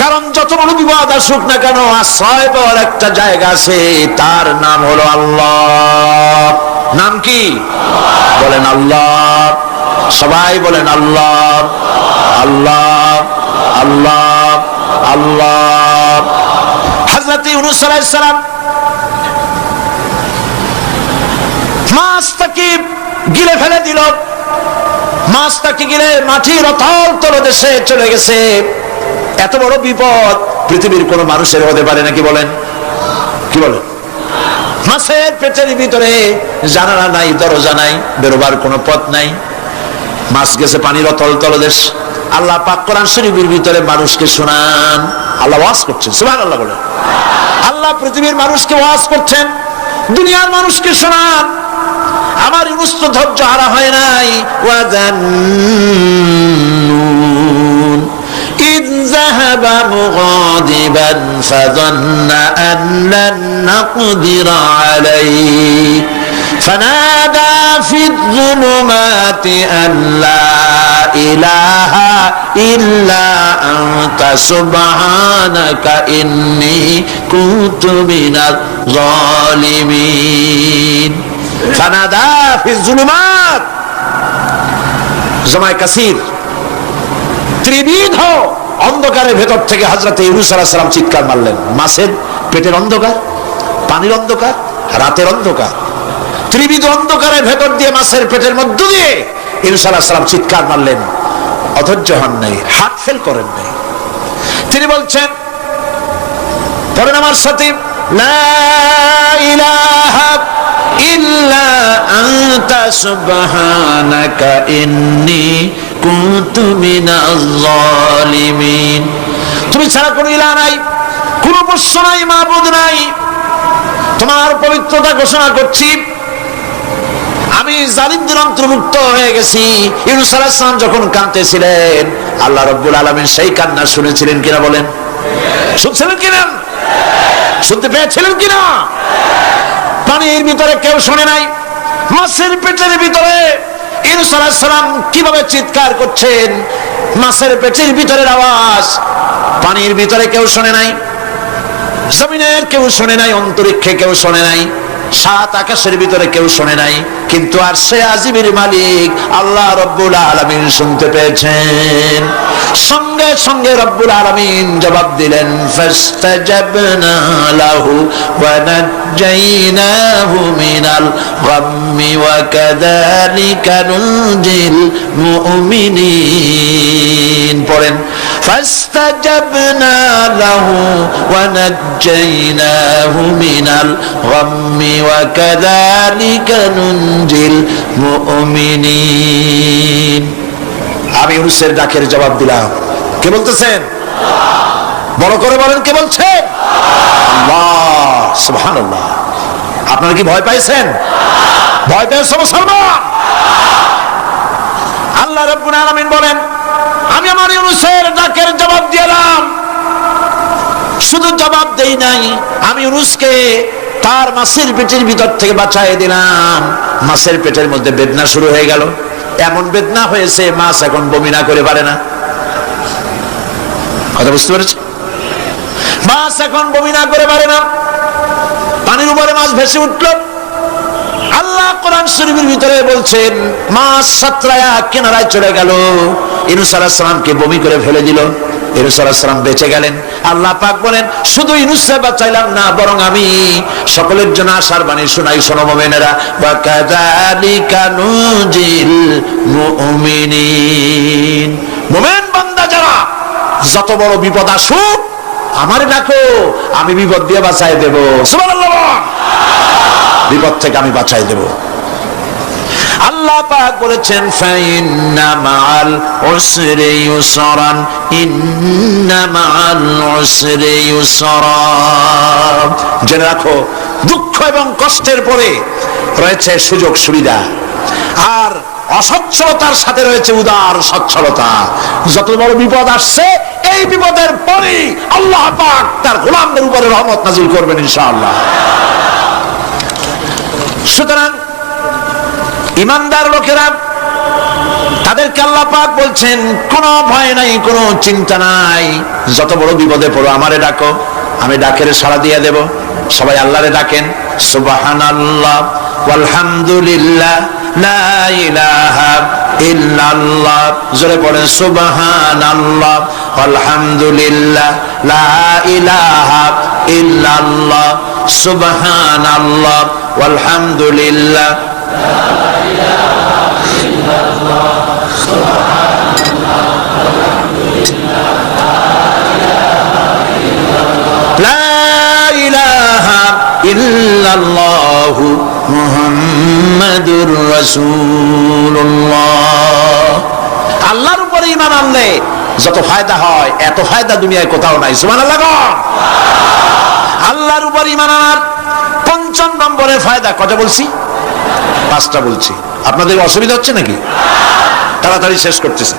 কারণ যত বড় বিপদ আসুক না কেন আশ্রয় পাওয়ার একটা জায়গা আছে, তার নাম হলো আল্লাহ। নাম কি? বলেন আল্লাহ। সবাই বলেন আল্লাহ আল্লাহ আল্লাহ আল্লাহ। হযরত ইউনূস আলাইহিস সালাম মাছটাকে গিলে ফেলে দিল, মাছটাকে গিলে মাটির অতল তলদেশে চলে গেছে। এত বড় বিপদ পৃথিবীর কোন মানুষের হতে পারে নাকি? বলেন, কি বলেন? মাছের পেটের ভিতরে জানালা নাই, দরজা নাই, বেরোবার কোনো পথ নাই, মাছ গেছে পানির অতল তলদেশ। আল্লাহ পাক কোরআন শরীফের ভিতরে মানুষকে শোনান, আল্লাহ ওয়াজ করছেন। সুবহানাল্লাহ বলেন। আল্লাহ পৃথিবীর মানুষকে ওয়াজ করছেন, দুনিয়ার মানুষকে শোনান। আমার ইউনূস তো ধৈর্য হারা হয় নাই। ওয়াযান্নুন ইয যাহাবা মুগাদিবান ফাযান্না আন লান নাকদিরা আলাইহি فنادى في الظلمات أن لا إله إلا أنت سبحانك إني كنت من الظالمين فنادى في الظلمات জমায়ে কাসির ত্রিবিধ অন্ধকারের ভেতর থেকে হযরত ইউনূস আলাইহিস সালাম চিৎকার মারলেন। মাছের পেটের অন্ধকার, পানির অন্ধকার, রাতের অন্ধকার, ত্রিবিধ অন্ধকারের ভেতর দিয়ে মাছের পেটের মধ্য দিয়ে ইউনূস আলাইহিস সালাম চিৎকার মারলেন। অধৈর্য হন নাই, হাত ফেল করেন নাই। তিনি বলছেন, পড়েন আমার সাথে, লা ইলাহা ইল্লা আনতা সুবহানাকা ইন্নী কুনতু মিনাজ জালিমিন। তুমি ছাড়া কোনো ইলাহ নাই, কোনো বস্ত্র নাই, মাবুদ নাই। তোমার পবিত্রতা ঘোষণা করছি, আমি জালিমদের অন্তর্ভুক্ত হয়ে গেছি। ইউনূস আলাইহিস সালাম যখন কাঁদতেছিলেন, আল্লাহ রাব্বুল আলামিন সেই কান্না শুনেছিলেন কিনা? বলেন, শুনছিলেন কিনা? শুনতে পেয়েছিলেন কিনা? পানির ভিতরে কেউ শোনে নাই, মাছের পেটের ভিতরে ইউনূস আলাইহিস সালাম কিভাবে চিৎকার করছেন, মাছের পেটের ভিতরের আওয়াজ পানির ভিতরে কেউ শোনে নাই, জমিনের কেউ শোনে নাই, অন্তরিক্ষে কেউ শোনে নাই, সাত আকাশের ভিতরে কেউ শোনে নাই, কিন্তু আরশে আজিমের মালিক আল্লাহ রাব্বুল আলামিন শুনতে পেয়েছেন। সঙ্গে সঙ্গে রব্বুল আলামিন জবাব দিলেন, ফাস্তাজাবনা লাহু ওয়া নাজ্জাইনাহু মিনাল গাম্মি ওয়া কাযালিকা নুনজিল মুমিনিন। পড়েন, ফাস্তাজাবনা লাহু ওয়া নাজ্জাইনাহু মিনাল গাম্মি ওয়া কাযালিকা নুনজিল মুমিনিন। আমি ইউনূসের ডাকের জবাব দিলাম। কে বলতেছেন? বড় করে বলেন, কে বলছেন? আল্লাহ। সুবহানাল্লাহ। আপনারা কি ভয় পাইছেন? ভয় পেয়েছে মুসলমান? আল্লাহ রাব্বুল আলামিন বলেন, আমি আমার ইউনূসের ডাকের জবাব দিলাম। শুধু জবাব দেই নাই, আমি ইউনূসকে তার মাছের পেটের ভিতর থেকে বাঁচাই দিলাম। মাছের পেটের মধ্যে বেদনা শুরু হয়ে গেল, এমন বেদনা হয়েছে মাছ এখন বমি না করে পারে না। কথা বুঝতে পেরেছে? মাছ এখন বমি না করে পারে না। পানির উপরে মাছ ভেসে উঠল, আল্লাহ কোরআন শরীফের ভিতরে বলছেন মাছ সাতরায়া কিনারায় চলে গেল, ইউনূস আলাইহিস সালামকে বমি করে ফেলে দিল, ইউনূস আলাইহিস সালাম বেঁচে গেলেন। আল্লাহ পাক বলেন শুধু ইউনূসকে বাঁচাইলাম না, বরং আমি সকলের জন্য আশার বাণী শোনাই, শোনো মুমিনেরা, ওয়া কাযালিকা নুজিল মুমিনিন। মুমিন বান্দা যারা, যত বড় বিপদ আসুক আমারে ডাকো, আমি বিপদ দিয়ে বাঁচাই দেব। সুবহানাল্লাহ, বিপদ থেকে আমি বাঁচাই দেব। আল্লাহ পাক বলেছেন ফাইন্না মাআল উসরি ইউসরান, ইন্না মাআল উসরি ইউসরা। জেনে রাখো, দুঃখ এবং কষ্টের পরে রয়েছে সুযোগ সুবিধা, আর অসচ্ছলতার সাথে রয়েছে উদার সচ্ছলতা। যত বড় বিপদ আসছে, এই বিপদের পরে আল্লাহ পাক তার গোলামদের উপরে রহমত নাজিল করবেন ইনশাআল্লাহ। সুতরাং ইমানদার লোকেরা, তাদেরকে আল্লাহ পাক বলছেন কোনো ভয় নাই, কোনো চিন্তা নাই, যত বড় বিপদে পড়ো আমারে ডাকো, আমি ডাকের সাড়া দিয়ে দেব। সবাই আল্লাহরে ডাকেন, সুবহানাল্লাহ ওয়ালহামদুলিল্লাহ লা ইলাহা ইল্লাল্লাহ। জোরে পড়েন সুবহানাল্লাহ ওয়ালহামদুলিল্লাহ লা ইলাহা ইল্লাল্লাহ, সুবহানাল্লাহ ওয়ালহামদুলিল্লাহ লা ইলাহা ইল্লাল্লাহু মুহাম্মাদুর রাসূলুল্লাহ। আল্লাহর উপরে ঈমান আনলে যত ফায়দা হয়, এত ফায়দা দুনিয়ায় কোথাও নাই। সুবহানাল্লাহ। আল্লাহর উপর ঈমান আনার ৫ম নম্বরে ফায়দা, কটা বলছি? 5টা বলছি। আপনাদের অসুবিধা হচ্ছে নাকি? তাড়াতাড়ি শেষ করতেছে।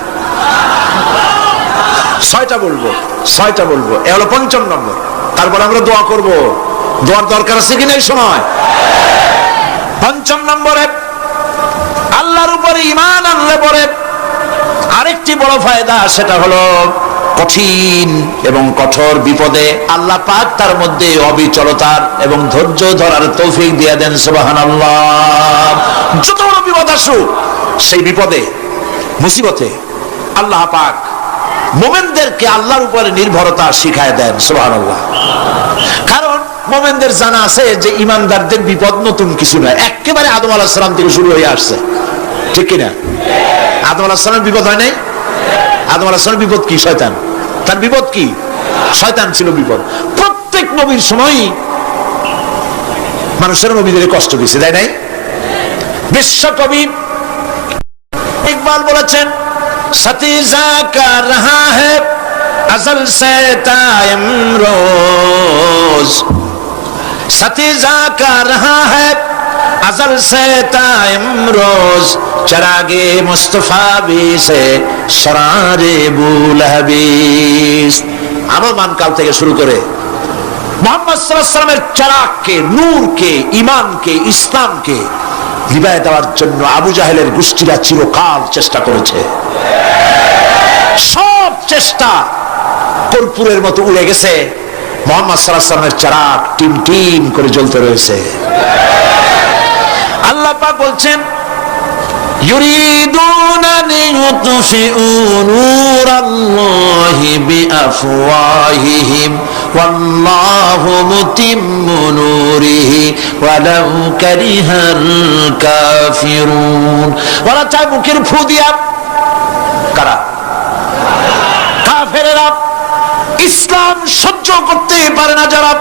6টা বলবো, 6টা বলবো, এ হলো ৫ম নম্বর। তারপর আমরা দোয়া করব। দোয়ার দরকার আছে কিনা এই সময়? ৫ম নম্বরে আল্লাহর উপরে ঈমান আনলে পরে আরেকটি বড় ফায়দা, সেটা হলো কঠিন এবং কঠোর বিপদে আল্লাহ পাক তার মধ্যে অবিচলতার এবং ধৈর্য ধরার তৌফিক দিয়ে দেন। সুবহানাল্লাহ। যত বড় বিপদ আসুক, সেই বিপদে মুসিবতে আল্লাহ পাক মুমিনদেরকে আল্লাহর উপরে নির্ভরতা শিখায় দেন। সুবহানাল্লাহ। কারণ মুমিনদের জানা আছে যে ইমানদারদের বিপদ নতুন কিছু নয়, একেবারে আদম আলাইহিস সালাম থেকে শুরু হয়ে আসছে, ঠিক কিনা? আদম আলাইহিস সালামের বিপদ হয় নাই? আদম আলাইহিস সালামের বিপদ কি? শয়তান। তার বিপদ কি? শয়তান ছিল বিপদ। প্রত্যেক নবীর সময় মানুষের নবীদের কষ্ট দিয়েছে, তাই নাই? বিশ্বকবি ইকবাল বলেছেন, সতীজা কা রহা है अजल से तायम रोज, सतीजा का रहा है अजल से तायम रोज, चरागे मुस्तफा भी से शरारे बुलहबीस। আমলমান কাল থেকে শুরু করে মুহাম্মদ সাল্লাল্লাহু আলাইহি ওয়াসাল্লামের চারাগকে, নূরকে, ঈমানকে, ইসলামকে নিভায়ে দেওয়ার জন্য আবু জাহেলের গোষ্ঠীরা চিরকাল চেষ্টা করেছে। সব চেষ্টা কর্পূরের মতো উড়ে গেছে, মুহাম্মদ সাল্লাল্লাহু আলাইহি ওয়াসাল্লামের চারাগ টিম টিম করে জ্বলতে রয়েছে। আল্লাহ পাক বলছেন, ইউরিদুনা লিইউতফিউ নূরাল্লাহি বিআফওয়াহিহিম ওয়াল্লাহু মুতিম্মু নূরিহি ওয়ালাউ কারিহাল কাফিরুন। ওরা চায় মুখের ফু দিয়া, কারা? কাফেরেরা। ইসলাম সহ্য করতে পারে না যারা,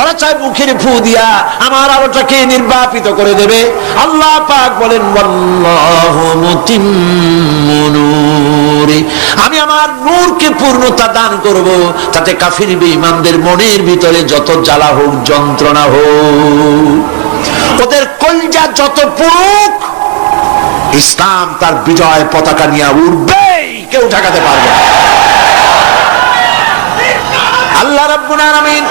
ওরা চায় মুখের ফু দিয়া আমার আলোটাকে নির্বাপিত করে দেবে। আল্লাহ পাক বলেন, ওয়াল্লাহু মুতিম্মু নূরি, আমি আমার নূরকে পূর্ণতা দান করব, তাতে কাফির বেঈমানদের মনের ভিতরে যত জ্বালা হোক, যন্ত্রণা হোক, ওদের কলজা যত পুরুক, ইসলাম তার বিজয় পতাকা নিয়ে উঠবেই, কেউ ঠেকাতে পারবে না। আল্লাহ রাব্বুল আলামিন,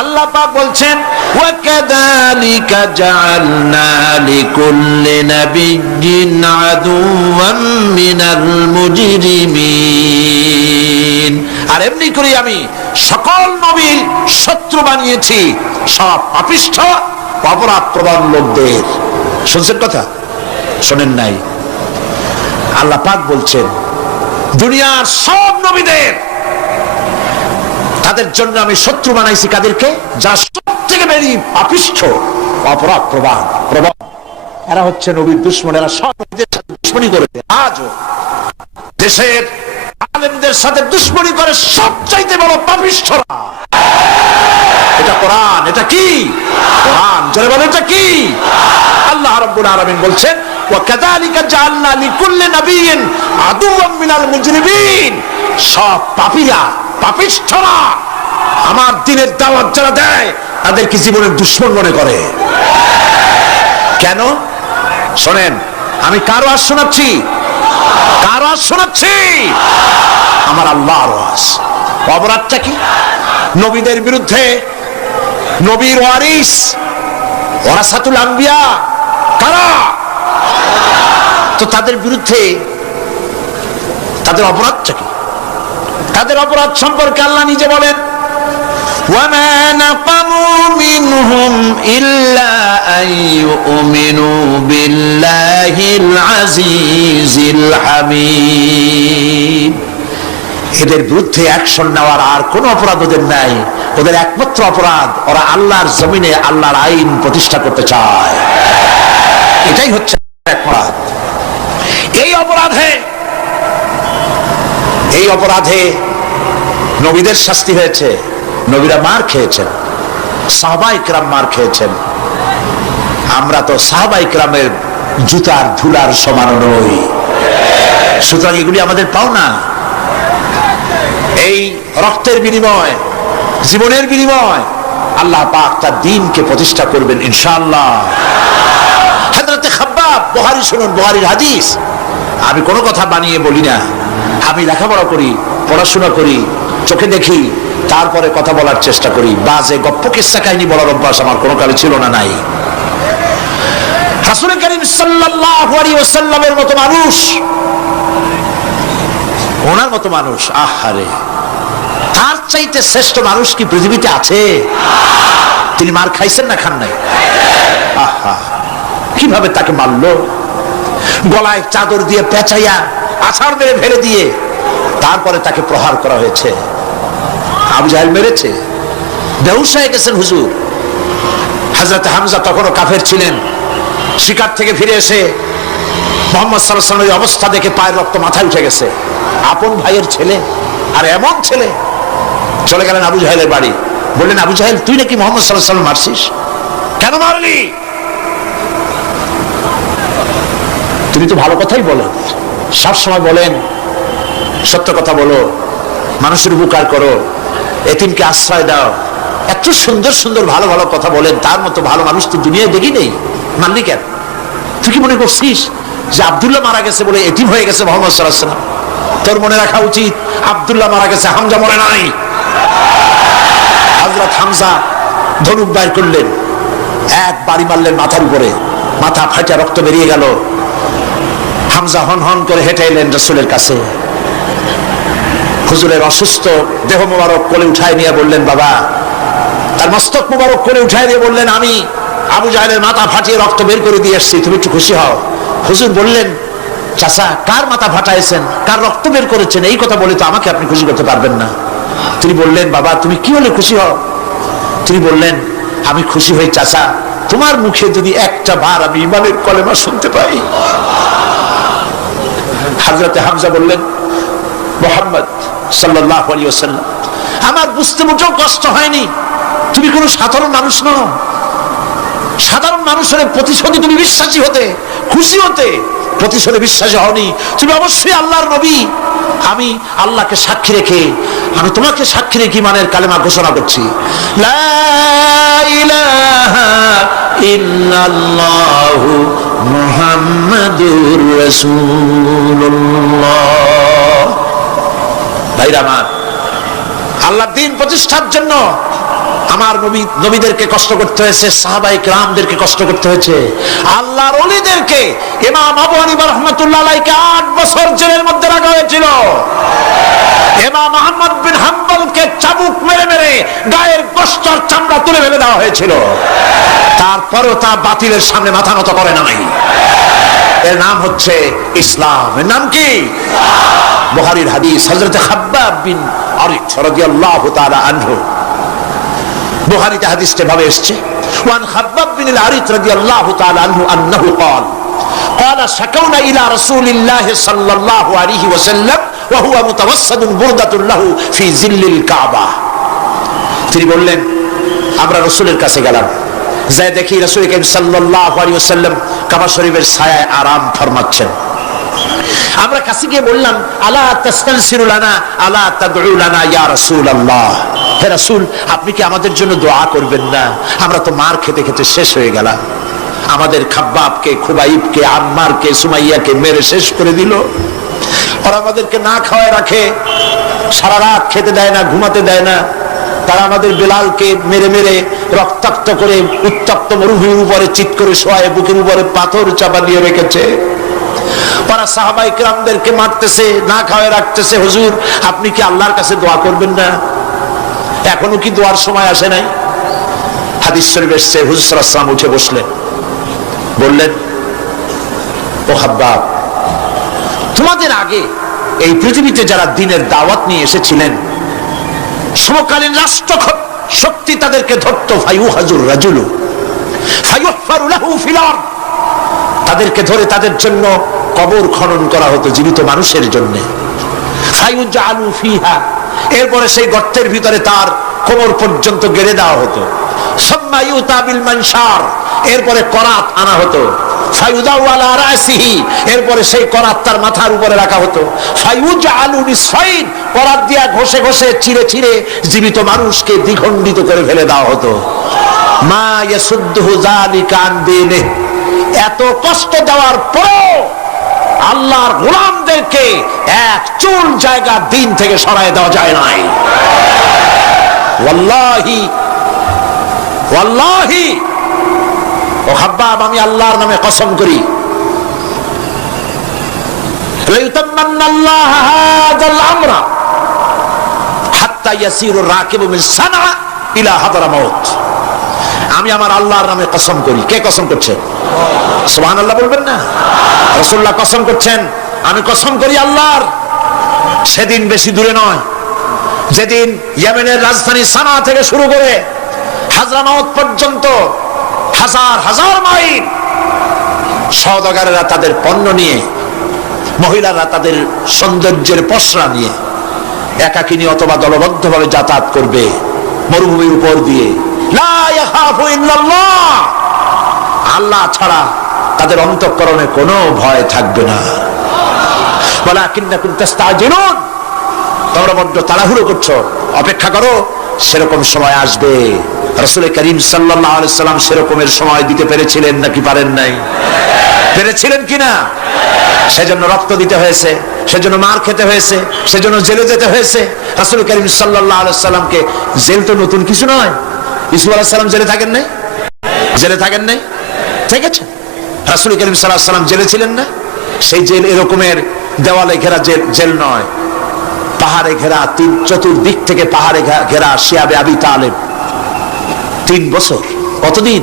আল্লাহ পাক বলছেন, ওয়াকাযালিকা জাআলনা লিকুল্লি নাবিয়্যিন আদুওয়াম মিনাল মুজরিমিন। আর এমনি করে আমি সকল নবীর শত্রু বানিয়েছি, সব পাপিষ্ঠ অপরাধ প্রবণ লোকদের। শুনছেন কথা? শোনেন নাই? আল্লাহ পাক বলছেন দুনিয়ার সব নবীদের তাদের জন্য আমি শত্রু বানাইছি। কাদেরকে? যা সব থেকে বেশি পাপিষ্ঠ, অপরাধ প্রবণ। এরা হচ্ছে নবীর দুশমন। এরা সব নবীদের সাথে দুশমনি করেছে। আজও দেশের আলেমদের সাথে দুশমনি করে সবচাইতে বড় পাপিষ্ঠরা। এটা কোরআন। এটা কি? কোরআন। জোরে বলেন এটা কি? আল্লাহ রাব্বুল আলামিন বলছেন ওয়াকাযালিকা জাআলনা লিকুল্লি নাবিয়্যিন আদুওয়াম মিনাল মুজরিমিন। সব পাপীরা, পাপিষ্ঠরা আমার দ্বীনের দাওয়াত যারা দেয় তাদেরকে জীবনের দুশমন মনে করে। কেন? শোনেন, আমি কার ওয়াজ শোনাচ্ছি? কার ওয়াজ শোনাচ্ছি? আমার আল্লাহর ওয়াজ। অপরাধটা কি? নবীদের বিরুদ্ধে, নবীর ওয়ারিস ওয়ারাসাতুল আম্বিয়া কারা, তো তাদের বিরুদ্ধে তাদের অপরাধটা কি? তাদের অপরাধ সম্পর্কে আল্লাহ নিজে বলেন ওয়ামা নাকামু মিনহুম ইল্লা আইয়ুমিনু বিল্লাহিল আজিজিল হামিদ। এদের বিরুদ্ধে অ্যাকশন নেওয়ার আর কোন অপরাধ ওদের নাই। ওদের একমাত্র অপরাধ ওরা আল্লাহর জমিনে আল্লাহর আইন প্রতিষ্ঠা করতে চায়। এটাই হচ্ছে অপরাধ। এই অপরাধে নবীদের শাস্তি হয়েছে। নবীরা মার খেয়েছেন, সাহাবায়ে কেরাম মার খেয়েছেন। আমরা তো সাহাবায়ে কেরামের জুতার ধুলার সমান নই। সুতরাং এগুলি আমাদের পাওনা। এই রক্তের বিনিময়, জীবনের বিনিময় আল্লাহ পাক তার দ্বীনকে প্রতিষ্ঠা করবেন ইনশাআল্লাহ। হযরতে খাব্বাব, বুখারী শুনুন, বুখারীর হাদিস। আমি কোনো কথা বানিয়ে বলি না। আমি লেখাপড়া করি, পড়াশোনা করি, চোখে দেখি, তারপরে কথা বলার চেষ্টা করি। বাজে গপ্প কিস্সা কাহিনী বলার অভ্যাস আমার কোনো কালে ছিল না, নাই। রাসূল করিম সাল্লাল্লাহু আলাইহি ওয়াসাল্লামের মতো মানুষ, ওনার মতো মানুষ, আহারে, তার চাইতে শ্রেষ্ঠ মানুষ কি পৃথিবীতে আছে? তিনি মার খাইছেন না খান নাই? আহা, কিভাবে তাকে মারলো! গলায় চাদর দিয়ে পেঁচাইয়া আছাড় মেরে ফেলে দিয়ে তারপরে তাকে প্রহার করা হয়েছে। আবু জাহেল মেরেছে। বেহুশ হয়ে গেছেন হুজুর। হযরত হামজা তখনও কাফের ছিলেন। শিকার থেকে ফিরে এসে মুহাম্মদ সাল্লাল্লাহু আলাইহি ওয়াসাল্লামের অবস্থা দেখে পায়ের রক্ত মাথায় উঠে গেছে। আপন ভাইয়ের ছেলে, আর এমন ছেলে। চলে গেলেন আবু জাহেলের বাড়ি। বললেন, আবু জাহেল, তুই নাকি মুহাম্মদ সাল্লাল্লাহু আলাইহি ওয়াসাল্লাম মারছিস? কেন মারলি? তুমি তো ভালো কথাই বলেন, সবসময় বলেন সত্য কথা বলো, মানুষের উপকার করো, এতিমকে আশ্রয় দাও, এত সুন্দর সুন্দর ভালো ভালো কথা বলেন। তার মতো ভালো মানুষ তো দুনিয়ায় দেখি নেই। মানলি কেন? তুই কি মনে করছিস যে আব্দুল্লাহ মারা গেছে বলে এতিম হয়ে গেছে মুহাম্মদ সাল্লাল্লাহু আলাইহি ওয়াসাল্লাম? তোর মনে রাখা উচিত আব্দুল্লাহ মারা গেছে, হামজা মরে নাই। হযরত হামজা ধনুক বাইর করলেন, এক বাড়ি মারলেন মাথার উপরে, মাথা ফাটা রক্ত বেরিয়ে গেল। হামজা হন হন করে হেঁটে এলেন রাসূলের কাছে। হুজুরের অসুস্থ দেহ মোবারক কোলে উঠায় নিয়ে বললেন, বাবা, তার মস্তক মোবারক কোলে উঠায় দিয়ে বললেন, আমি আবু জাহেলের মাথা ফাটিয়ে রক্ত বের করে দিয়ে এসেছি, তুমি একটু খুশি হও। হুজুর বললেন, চাচা, কার মাথা ফাটাইছেন, কার রক্ত বের করেছেন, এই কথা বলে তো আমাকে আপনি খুশি করতে পারবেন না। তিনি বললেন, বাবা, তুমি কি হলে খুশি হও? তিনি বললেন, আমি খুশি হই চাচা, তোমার মুখে যদি একটা বার আমি ঈমানের কলেমা শুনতে পাই। হযরতে হামজা বললেন, মুহাম্মদ সাল্লাল্লাহু আলাইহি ওয়াসাল্লাম, আমার বুঝতে মোটেও কষ্ট হয়নি, তুমি কোনো সাধারণ মানুষ নও। সাধারণ মানুষের প্রতিশোধে তুমি বিশ্বাসী হতে, খুশি হতে, প্রতিশোধে বিশ্বাসী হওনি। তুমি অবশ্যই আল্লাহর নবী। আমি আল্লাহকে সাক্ষী রেখে, আমি তোমাকে সাক্ষী রেখে ঈমানের কালেমা ঘোষণা করছি, লা ইলাহা ইল্লাল্লাহু মুহাম্মাদুর রাসূলুল্লাহ। ভাইরা আমার, আল্লাহর দ্বীন প্রতিষ্ঠার জন্য আমার নবীদেরকে কষ্ট করতে হয়েছে, সাহাবায়ে কেরামদেরকে কষ্ট করতে হয়েছে, আল্লাহর ওলিদেরকে। ইমাম আবু হানিফা রাহমাতুল্লাহ আলাইহিকে 8 বছর জেলের মধ্যে রাখা হয়েছিল। ইমাম আহমদ বিন হাম্বলকে চাবুক মেরে মেরে গায়ের গোশত আর চামড়া তুলে ফেলে দেওয়া হয়েছিল, তারপরেও তা বাতিলের সামনে মাথা নত করে নাই। এর নাম হচ্ছে ইসলাম। এর নাম কি? বুখারীর হাদিস, হযরত খাব্বাব বিন আরিত রাদিয়াল্লাহু তাআলা আনহু, বুখারীতে হাদিসটা ভাবে এসেছে, ওয়ান খাব্বাব বিন আরিত রাদিয়াল্লাহু তাআলা আনহু আন্নাহু قال قال شكونا الى رسول الله صلى الله عليه وسلم وهو متوسد بردة له في ظل الكعبة। তিনি বললেন, আমরা রাসূলের কাছে গেলাম, যাই দেখি রাসূল করিম সাল্লাল্লাহু আলাইহি ওয়াসাল্লাম কাবা শরীফের ছায়ায় আরাম ফরমাচ্ছেন। আমরা কাছে গিয়ে বললাম, আলা তাস্তানসিরু লানা আলা তাদউ লানা ইয়া রাসূলুল্লাহ, হে রাসূল আপনি কি আমাদের জন্য দোয়া করবেন না? আমরা তো মার খেতে খেতে শেষ হয়ে গেলাম, আমাদের খাব্বাবকে, খুবাইবকে, আম্মারকে, সুমাইয়াকে মেরে শেষ করে দিল। ওরা আমাদেরকে না খাওয়ায় রাখে, সারা রাত খেতে দেয় না, ঘুমাতে দেয় না। তারা আমাদের বেলালকে মেরে মেরে রক্তাক্ত করে উত্তপ্ত মরুভূমির উপরে চিৎ করে শোয়ায়, বুকের উপরে পাথর চাপা দিয়ে রেখেছে। ওরা সাহাবাই কিরামদেরকে মারতেছে, না খাওয়ায় রাখতেছে। হুজুর আপনি কি আল্লাহর কাছে দোয়া করবেন না? এখনো কি দোয়ার সময় আসে নাই? হাদিস শরীফ এসেছে, হুজুর সাল্লাল্লাহু আলাইহি ওয়াসাল্লাম উঠে বসলেন, বললেন, ও খাব্বাব, তোমাদের আগে এই পৃথিবীতে যারা দ্বীনের দাওয়াত নিয়ে এসেছিলেন, সমকালীন রাষ্ট্র শক্তি তাদেরকে ধরত, ফায়ুহাজুর রাজুলু ফায়ুহফারু লাহু ফিল আরদ, তাদেরকে ধরে তাদের জন্য কবর খনন করা হতো জীবিত মানুষের জন্য। ফায়ুজআলু ফিহা, এরপরে সেই গর্তের ভিতরে তার কোমর পর্যন্ত গেড়ে দেওয়া হতো। সুম্মা ইউতা বিল মানশার, এরপরে করাত আনা হতো। ফায়ুদাউ আলা রাসিহি, এরপরে সেই করাত তার মাথার উপরে রাখা হতো। ফায়ুজআলু নিসফাইন, করাত দিয়া ঘষে ঘষে চিরে চিরে জীবিত মানুষকে দ্বিখণ্ডিত করে ফেলে দেওয়া হতো। মা ইয়াসুদ্দুহু যালিকা আন দীনিহি, এত কষ্ট দেওয়ার পর আল্লাহর গোলামদেরকে এক চুল জায়গা দিন থেকে সরায় দেওয়া যায় নাই। ওয়াল্লাহি ওয়াল্লাহি, ও খাব্বাব আমি আল্লাহর নামে কসম করি, লাইতামান্নাল্লাহু হাযাল আমরা হাত্তা ইয়াসিরু রাকিবু মিন সানআ ইলা হাদরামাউত, আমি আমার আল্লাহর নামে কসম করি। কে কসম করছে? সুবহানাল্লাহ বলবেন না? রাসূলুল্লাহ কসম করছেন, আমি কসম করি আল্লাহর, সেদিন বেশি দূরে নয় যেদিন ইয়েমেনের রাজধানী সানা থেকে শুরু করে হাজরামাউত পর্যন্ত হাজার হাজার মাইল সওদাগরেরা তাদের পণ্য নিয়ে, মহিলারা তাদের সৌন্দর্যের পসরা নিয়ে একাকিনী অথবা দলবদ্ধভাবে যাতায়াত করবে মরুভূমির উপর দিয়ে। লা ইয়াখাফু ইল্লাল্লাহ, আল্লাহ ছাড়া তাদের অন্তঃকরণে কোনো ভয় থাকবে না। ওয়ালাকিন্নাকুম তাস্তাজিলুন, তোমরা বড্ড তাড়াহুড়ো করছো, অপেক্ষা করো, সেরকম সময় আসবে। রাসূল করিম সাল্লাল্লাহু আলাইহি সাল্লাম সেরকমের সময় দিতে পেরেছিলেন নাকি পারেন নাই? পেরেছিলেন কিনা? সেজন্য রক্ত দিতে হয়েছে, সেজন্য মার খেতে হয়েছে, সেজন্য জেলে যেতে হয়েছে। রাসূল করিম সাল্লাল্লাহু আলাইহি সাল্লামকে, জেল তো নতুন কিছু নয়। ইউসুফ আলাইহিস সালাম জেলে থাকেন নাই? জেলে থাকেন নাই? ঠিক আছে, রাসূল করিম সাল্লাল্লাহু আলাইহি সাল্লাম জেলে ছিলেন না? সেই জেল এরকমের দেওয়ালে ঘেরা জেল নয়, পাহাড়ে ঘেরা, চতুর্দিক থেকে পাহাড়ে ঘেরা শিয়াবে আবি তালেব। 3 বছর, কতদিন?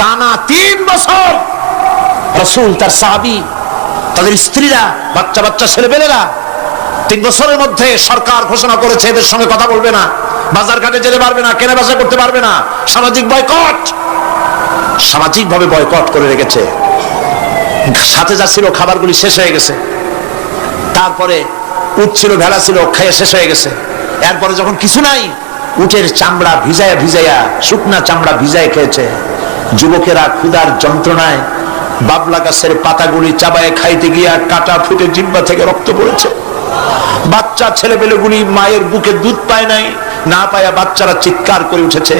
টানা 3 বছর রাসূল, তার সাহাবী, তাদের স্ত্রীরা, বাচ্চা বাচ্চা ছেলেপেলেরা 3 বছরের মধ্যে সরকার ঘোষণা করেছে এদের সঙ্গে কথা বলবে না, বাজার ঘাটে যেতে পারবে না, কেনা বেচা করতে পারবে না, সামাজিক বয়কট, সামাজিকভাবে বয়কট করে রেখেছে। সাথে যা ছিল খাবারগুলি শেষ হয়ে গেছে, তারপরে উট ছিল, ভেড়া ছিল, খেয়ে শেষ হয়ে গেছে। এরপরে যখন কিছু নাই, উটের চামড়া ভিজায়া ভিজায়া, শুকনা চামড়া ভিজায় খেয়েছে। যুবকেরা ক্ষুধার যন্ত্রণায় বাবলা গাছের পাতাগুলি চাবায় খাইতে গিয়া কাটা ফুটে জিহ্বা থেকে রক্ত পড়েছে। বাচ্চা ছেলেপেলেগুলি মায়ের বুকে দুধ পায় নাই, না পায়া বাচ্চারা চিৎকার করে উঠেছে।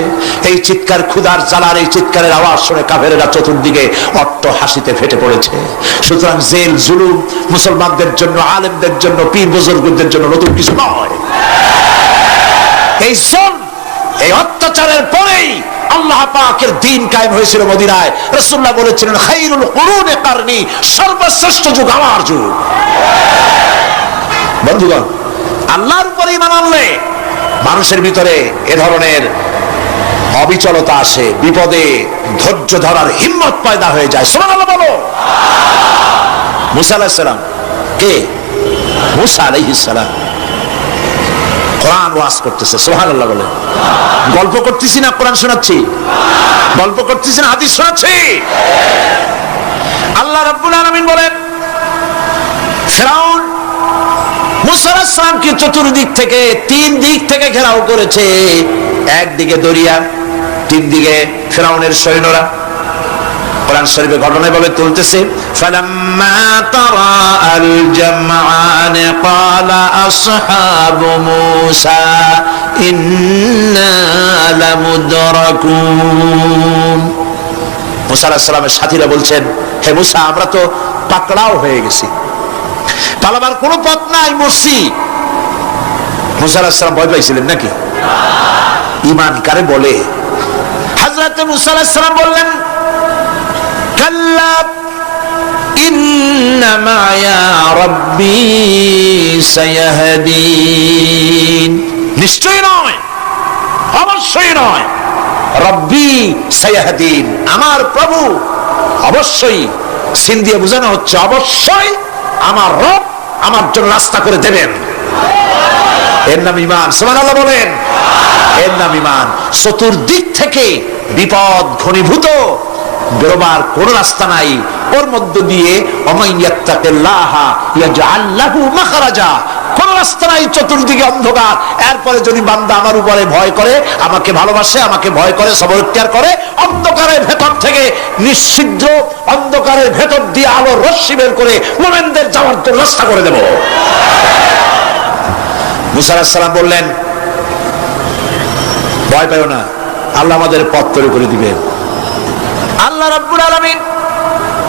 এই চিৎকার, ক্ষুধার জ্বালার এই চিৎকারের আওয়াজ শুনে কাফেরেরা চতুর্দিকে অট্ট হাসিতে ফেটে পড়েছে। সুতরাং জেল জুলুম মুসলমানদের জন্য, আলেমদের জন্য, পীর বুজুর্গদের জন্য নতুন কিছু নয়। এই জুলম, এই অত্যাচারের পরেই আল্লাহ পাকের দ্বীন কায়েম হয়েছিল মদিনায়। রাসূলুল্লাহ বলেছিলেন, খায়রুল কুরুনি কারনি, সর্বশ্রেষ্ঠ যুগ আমার যুগ। বন্ধুগণ, আল্লাহর উপরে ঈমান আনলে মানুষের ভিতরে এ ধরনের অবিচলতা আসে, বিপদে ধৈর্য ধরার হিম্মত পয়দা হয়ে যায়। সুবহানাল্লাহ বলো। মুসা আলাইহিস সালাম কে? মুসা আলাইহিস সালাম কোরআন ওয়াজ করতেছে। সুবহানাল্লাহ বলে। গল্প করতেছি না কোরআন শোনাচ্ছি? গল্প করতেছি না হাদিস শোনাচ্ছি? আল্লাহ রাব্বুল আলামিন বলেন, ফিরআউন মুসা আলাইহিস সালামকে চতুর্দিক থেকে, তিন দিক থেকে ঘেরাও করেছে। একদিকে দরিয়া, তিন দিকে ফিরআউনের সৈন্যরা। কোরআন শরীফে ঘটনা ভাবে তুলতেছে, ফালাম্মা তারা আল জামআন ক্বালা আসহাবু মূসা ইন্না লামুদরাকুন। মুসা আলাইহিস সালামের সাথীরা বলছেন, হে মুসা, আমরা তো পাকড়াও হয়ে গেছি, পালাবার কোনো পথ নাই, মরছি। মুসা আলাইহিস সালাম ভয় পাইছিলেন নাকি? ঈমান কারে বলে? হযরত মুসা আলাইহিস সালাম বললেন, কাল্লা ইন্না মা'য়া রাব্বী সায়াহদিন। নিশ্চয় নয়, অবশ্যই নয়, রব্বী সায়াহদিন, আমার প্রভু অবশ্যই, সিন দিয়ে বোঝানো হচ্ছে অবশ্যই আমার রব আমার জন্য রাস্তা করে দেবেন। এর নাম ঈমান। সুবহানাল্লাহ বলেন। এর নাম ঈমান। চতুর্দিক থেকে বিপদ ঘনীভূত, বেরোবার কোন রাস্তা নাই, ওর মধ্য দিয়ে ওমাইয়াত্তাকিল্লাহ ইয়াজআল লাহু মাখরাজা, কোন রাস্তা নাই, চতুর্দিকে অন্ধকার। এরপরে যদি বান্দা আমার উপরে ভয় করে, আমাকে ভালোবাসে, আমাকে ভয় করে, সবর ইখতিয়ার করে, অন্ধকারের ভেতর থেকে নিশ্চিদ্র অন্ধকারের ভেতর দিয়ে আলোর রশ্মি বের করে মুমিনদের যাওয়ার জন্য রাস্তা করে দেব। মুসা আলাইহিস সালাম বললেন, ভয় পেও না, আল্লাহ আমাদের পথ তৈরি করে দিবেন। আল্লাহ রাব্বুল আলামিন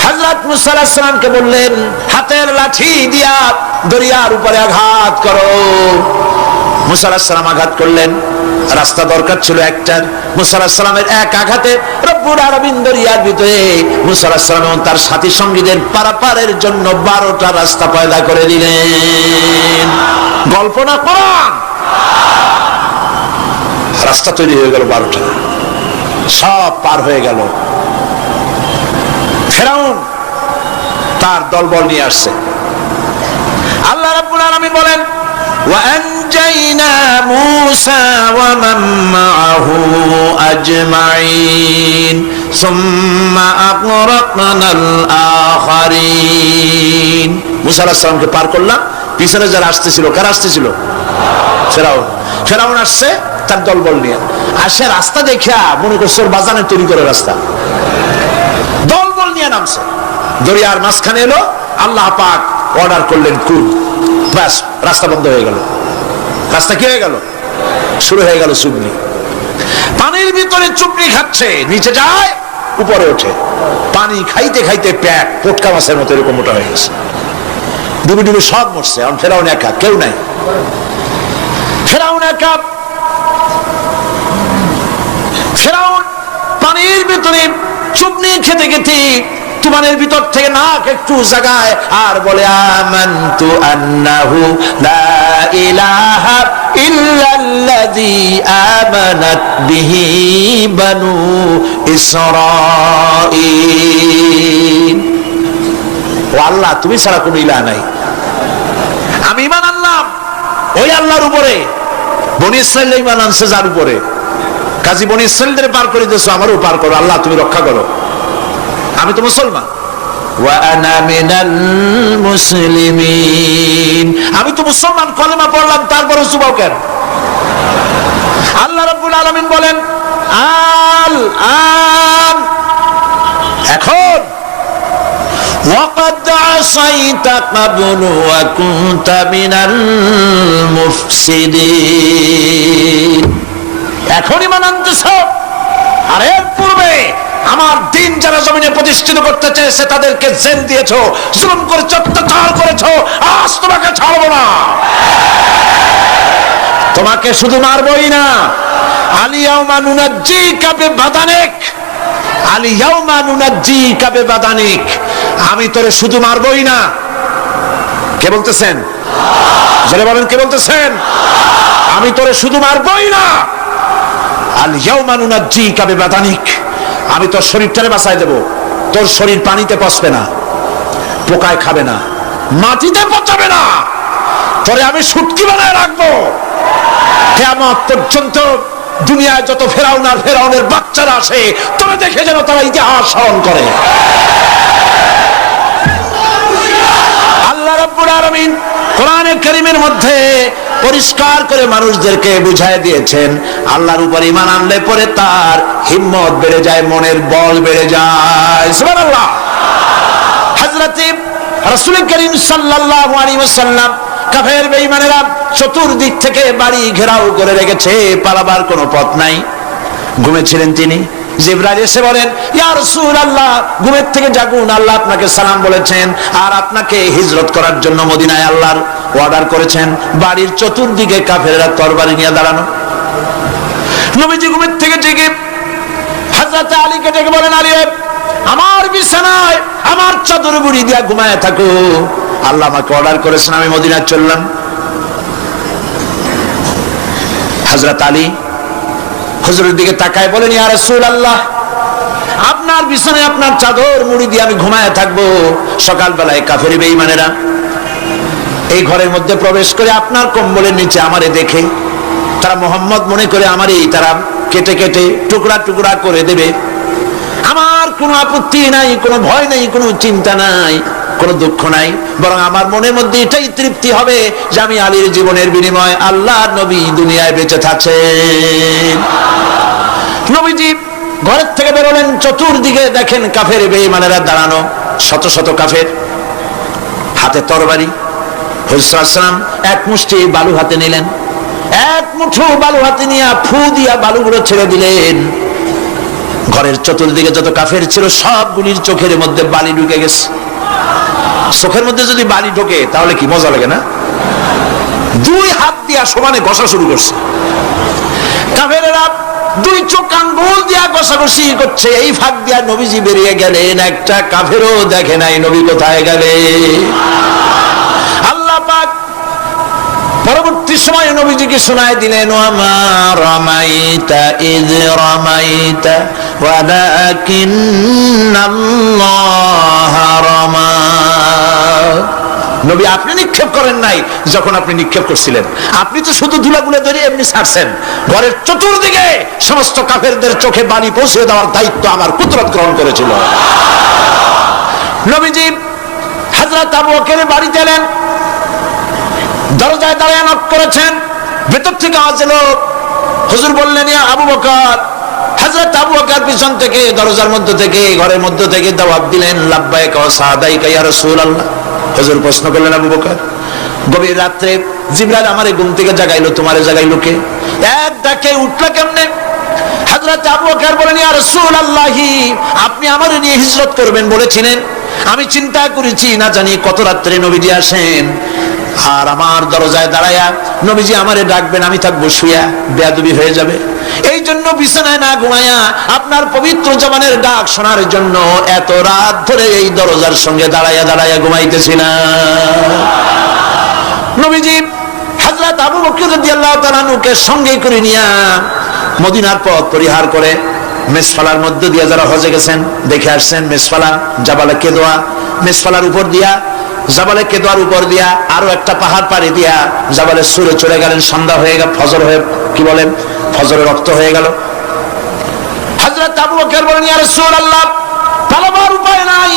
হযরত মুসা আলাইহিস সালামকে বললেন, হাতের লাঠি দিয়া দরিয়ার উপরে আঘাত করো। মুসা আলাইহিস সালাম আঘাত করলেন। রাস্তা দরকার ছিল একটা। মুসা আলাইহিস সালামের এক আঘাতে রব্বুল আলামিন দরিয়ার ভিতরে মুসা আলাইহিস সালাম এবং তার সাথী সঙ্গীদের পারাপারের জন্য 12টা রাস্তা পয়দা করে দিলেন। গল্প না কোরআন। রাস্তা তৈরি হয়ে গেল 12টা, সব পার হয়ে গেল। ফিরআউন তার দলবল নিয়ে আসছে। আল্লাহ রাব্বুল আলামিন বলেন, ওয়া আনজাইনা মূসা ওয়া মান মাআহু আজমাইন সুম্মা আগরাকনাল আখারিন। মূসা আলাইহিস সালামকে পার করলাম, পিছনে যারা আসতেছিল, কারা আসতেছিল? ফিরআউন। ফিরআউন আসছে তার দলবল নিয়ে। আসে রাস্তা দেখা মনে করছে ওর বাজানে তৈরি করে রাস্তা, দলবল নিয়ে নামছে। দরিয়ার মাঝখানে এলো, আল্লাহ পাক অর্ডার করলেন কুল, ব্যাস রাস্তা বন্ধ হয়ে গেল। রাস্তা কি হয়ে গেল? শুরু হয়ে গেল চুবনি। পানির ভিতরে চুবনি খাচ্ছে, নিচে যায়, উপরে ওঠে। পানি খাইতে খাইতে প্যাক পোটকা মাছের মতো এরকম মোটা হয়ে গেছে। ডুবে ডুবে সব মরছে। এখন ফেরাউন একা, কেউ নাই। ফেরাউন একা। ফেরাউন পানির ভিতরে চুবনি খেতে খেতে তুমানের ভিতর থেকে নাক একটু জাগায় আর বলে, আমানতু আন্নাহু লা ইলাহা ইল্লাল্লাযী আমানাত বিহি বানু ইসরাঈল। ও আল্লাহ, তুমি ছাড়া কোনো ইলাহ নাই, আমি ঈমান আনলাম ওই আল্লাহর উপরে। বনি ইসরাঈল ঈমান আনছে যার উপরে, কাজী বনি ইসরাঈলদের পার করে দিয়েছো, আমারও পার করো। আল্লাহ তুমি রক্ষা করো, আমি তো মুসলমান। ওয়া আনা মিনাল মুসলিমিন, আমি তো মুসলমান, কলেমা পড়লাম, তারপরে চুবাও কেন? আল্লাহ রাব্বুল আলামিন বলেন, আল আন, এখন ওয়াকাদ আসাইতা ক্বাবলু ওয়া কুনতা মিনাল মুফসিদিন, এখন ঈমান আনতেছ। আর এর পূর্বে আমার দিন যারা জমিনে প্রতিষ্ঠিত করতে চেয়েছে তাদেরকে জেল দিয়েছো, জুলুম করেছো, অত্যাচার করেছো। আজ তোমাকে ছাড়বো না, তোমাকে শুধু মারবই না, আলিয়াউমা নুনাজ্জিকা বিবাদানিক, আলিয়াউমা নুনাজ্জিকা বিবাদানিক, আমি তোরে শুধু মারবই না। কে বলতেছেন? জোরে বলেন, কে বলতেছেন? আমি তোরে শুধু মারবই না, আল ইয়াউমা নুনাজ্জিকা বিবাদানিক, আমি তোর শরীরটারে বাঁচাই দেব। তোর শরীর পানিতে পচবে না, পোকায় খাবে না, মাটিতে পচাবে না, তোরে আমি শুটকি বানায় রাখবো। কিয়ামত পর্যন্ত দুনিয়ায় যত ফেরাউন আর ফেরাউনের বাচ্চারা আসে, তোরে দেখে যেন তারা ইতিহাস স্মরণ করে। আল্লাহ রাব্বুল আলামিন কোরআনে কারীমের মধ্যে পরিষ্কার করে মানুষদেরকে বুঝায় দিয়েছেন, আল্লাহর উপর ঈমান আনলে পরে তার হিম্মত বেড়ে যায়, মনের বল বেড়ে যায়। সুবহানাল্লাহ। হযরত রাসূল করিম সাল্লাল্লাহু আলাইহি ওয়াসাল্লাম কাফের বেঈমানেরা চতুর্দিক থেকে বাড়ি ঘেরাও করে রেখেছে, পালাবার কোনো পথ নাই। ঘুমেছিলেন তিনি, জিবরাইল এসে বলেন, ইয়া রাসূলুল্লাহ, ঘুমের থেকে জাগুন, আল্লাহ আপনাকে সালাম বলেছেন আর আপনাকে হিজরত করার জন্য মদিনায় আল্লাহর অর্ডার করেছেন। বাড়ির চতুর্দিকে কাফেররা তরবারি নিয়ে দাঁড়ানো। নবীজি ঘুমের থেকে জেগে হযরত আলীকে ডেকে বলেন, আলী, আমার বিছানায় আমার চাদর মুড়ি দিয়া ঘুমায় থাকো, আল্লাহ আমাকে অর্ডার করেছেন, আমি মদিনায় চললাম। হযরত আলী হুজুরের দিকে তাকায় বলেন, ইয়া রাসূলুল্লাহ, আপনার বিছানায় আপনার চাদর মুড়ি দিয়ে আমি ঘুমায় থাকবো, সকালবেলায় কাফের বেঈমানেরা এই ঘরের মধ্যে প্রবেশ করে আপনার কম্বলের নিচে আমারে দেখে তারা মুহাম্মদ মনে করে আমারই তারা কেটে কেটে টুকরা টুকরা করে দেবে। আমার কোনো আপত্তি নাই, কোনো ভয় নাই, কোনো চিন্তা নাই, কোনো দুঃখ নাই, বরং আমার মনের মধ্যে এটাই তৃপ্তি হবে যে আমি আলীর জীবনের বিনিময়ে আল্লাহর নবী দুনিয়ায় বেঁচে থাকেন। নবীজি ঘরের থেকে বেরোলেন, চতুর্দিকে দেখেন কাফের বেঈমানেরা দাঁড়ানো, শত শত কাফের, হাতে তরবারি। হুজুর সাল্লাল্লাহু আলাইহি ওয়াসাল্লাম এক মুষ্টি বালু হাতে নিলেন, এক মুঠো বালু হাতে নিয়ে ফু দিয়া বালুগুলো ছেড়ে দিলেন। ঘরের চতুর্দিকে যত কাফের ছিল সবগুলির চোখের মধ্যে বালি ঢুকে গেছে। চোখের মধ্যে যদি বালি ঢোকে তাহলে কি মজা লাগে না? দুই হাত দিয়া সমানে ঘষা শুরু করছে কাফেরেরা, দুই চোখ আঙ্গুল দিয়া ঘষাঘষি করছে। এই ফাঁক দিয়া নবীজি বেরিয়ে গেলেন, একটা কাফেরও দেখে নাই নবী কোথায় গেলে। আল্লাহ পাক পরবর্তী সময় নবীজিকে শোনায় দিলেন, ওয়ামা রামাইতা ইয রামাইতা ওয়ালাকিন্নাল্লাহ রামা। নবী, আপনি নিক্ষেপ করেন নাই যখন আপনি নিক্ষেপ করছিলেন, আপনি তো শুধু ধুলাগুলো ধরে এমনি ছাড়ছেন। ঘরের চতুর্দিকে সমস্ত কাফেরদের চোখে বালি পৌঁছে দেওয়ার দায়িত্ব আমার কুদরত গ্রহণ করেছিল। নবীজি হযরত আবু বকরের বাড়িতে এলেন, দরজায় দাঁড়িয়ে নক করেছেন, ভেতর থেকে আওয়াজ এলো। হুজুর বললেন, ইয়া আবু বকর। হযরত আবু বকর পিছন থেকে দরজার মধ্য থেকে ঘরের মধ্য থেকে দাওয়াত দিলেন, লাব্বাইকা ওয়া সাদাইকা ইয়া রাসূলুল্লাহ। হুজুর প্রশ্ন করলেন, আবু বকর, গভীর রাত্রে জিবরাইল আমারে ঘুম থেকে জাগাইলো, তোমারে জাগাইলো কে? এক ডাকে উঠলো কেমনে? হযরত আবু বকর বলেন, ইয়া রাসূলুল্লাহ, আপনি আমারে নিয়ে হিজরত করবেন বলেছিলেন, আমি চিন্তা করেছি না জানি কত রাত্রে নবীজি আসেন, আর আমার দরজায় দাঁড়ায়া নবীজি আমারে ডাকবেন, আমি থাকবো শুয়া, বেয়াদবি হয়ে যাবে। এই জন্য বিছানায় না ঘুমায়া আপনার পবিত্র জবানের ডাক শোনার জন্য এত রাত ধরে এই দরজার সঙ্গে দাঁড়ায়া দাঁড়ায়া ঘুমাইতেছি না। নবীজি হযরত আবু বকর রাদিয়াল্লাহু তাআলা আনহুকে সঙ্গে করে নিয়া মদিনার পথ পরিহার করে মেসফালার মধ্য দিয়ে যারা হজে গেছেন দেখে আসছেন, মেসফালা জাবালে কেদোয়া, মেসফালার উপর দিয়া জাবালে কেদোয়ার উপর দিয়া আরো একটা পাহাড় পাড়ি দিয়া জাবালে সুরে চলে গেলেন। সন্ধ্যা হয়ে গেল, ফজর হয়ে কি বলেন ফজরের রক্ত হয়ে গেল। হযরত আবু বকর বলেন, ইয়া রাসূলুল্লাহ, পালাবার উপায় নাই,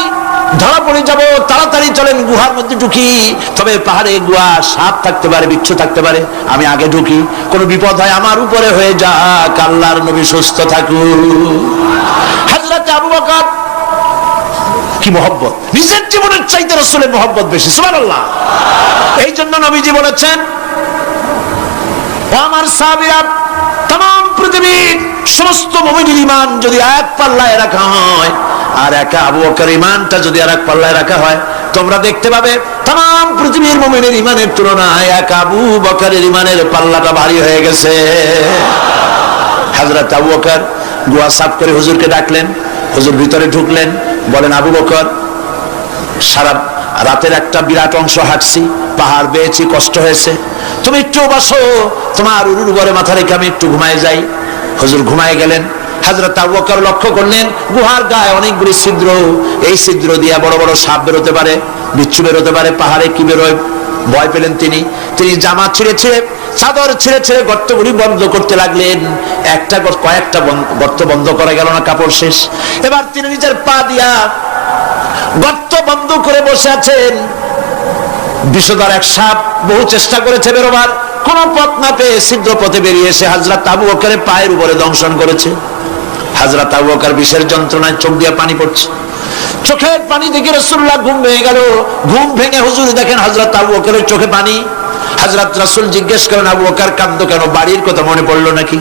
ধরা পড়ে যাব, তাড়াতাড়ি চলেন গুহার মধ্যে ঢুকি। তবে পাহাড়ে গুহা, সাপ থাকতে পারে, বিচ্ছু থাকতে পারে, আমি আগে ঢুকি, কোনো বিপদ হয় আমার উপরে হয়ে যাক, আল্লাহর নবী সুস্থ থাকুন। হযরত আবু বকর কি মহব্বত, নিজের জীবনের চাইতে রাসূলের মহব্বত বেশি, সুবহানাল্লাহ। এই জন্য নবীজি বলেছেন, ও আমার সাহাবীরা, तमाम পৃথিবীর সমস্ত মুমিনের ঈমান যদি এক পাল্লায় রাখা হয় আর একা আবু বকরের ঈমানটা যদি আরেক পাল্লায় রাখা হয়, তোমরা দেখতে পাবে तमाम পৃথিবীর মুমিনের ঈমানের তুলনায় এক আবু বকরের ঈমানের পাল্লাটা ভারী হয়ে গেছে। হযরত আবু বকর গুহা সাফ করে হুজুরকে ডাকলেন, হুজুর ভিতরে ঢুকলেন, বলেন, আবু বকর, সারা রাতের একটা বিরাট অংশ হাঁটছি, পাহাড় বেয়েছি, কষ্ট হয়েছে, তুমি একটু বসো, তোমার উরুর উপরে মাথা রেখে আমি একটু ঘুমায় যাই। হুজুর ঘুমায় গেলেন। হযরত আবু বকর লক্ষ্য করলেন গুহার গায়ে অনেকগুলি ছিদ্র, এই ছিদ্র দিয়ে বড় বড় সাপ বেরোতে পারে, বিচ্ছু বেরোতে পারে, পাহাড়ে কি বেরোয়, ভয় পেলেন তিনি। তিনি জামা ছিঁড়ে ছিঁড়ে, চাদর ছিঁড়ে ছিঁড়ে গর্তগুলি বন্ধ করতে লাগলেন। কয়েকটা গর্ত বন্ধ করা গেল না, কাপড় শেষ। এবার তিনি নিজের পা দিয়া গর্ত বন্ধ করে বসে আছেন। বিষধর এক সাপ বহু চেষ্টা করেছে বেরোবার, কোন পথ না পেয়ে ছিদ্র পথে বেরিয়ে এসে হযরত আবু বকরের পায়ের উপরে দংশন করেছে। হযরত আবু বকর বিষের যন্ত্রণায় চোখ দিয়ে পানি পড়ছে। চোখের পানি দেখে রাসূলুল্লাহ ঘুম ভেঙে গেল। ঘুম ভেঙে হুজুর দেখেন হযরত আবু বকরের চোখে পানি। হযরত রাসূল জিজ্ঞেস করেন, আবু বকর কাঁদো কেন? বাড়ির কথা মনে পড়লো নাকি?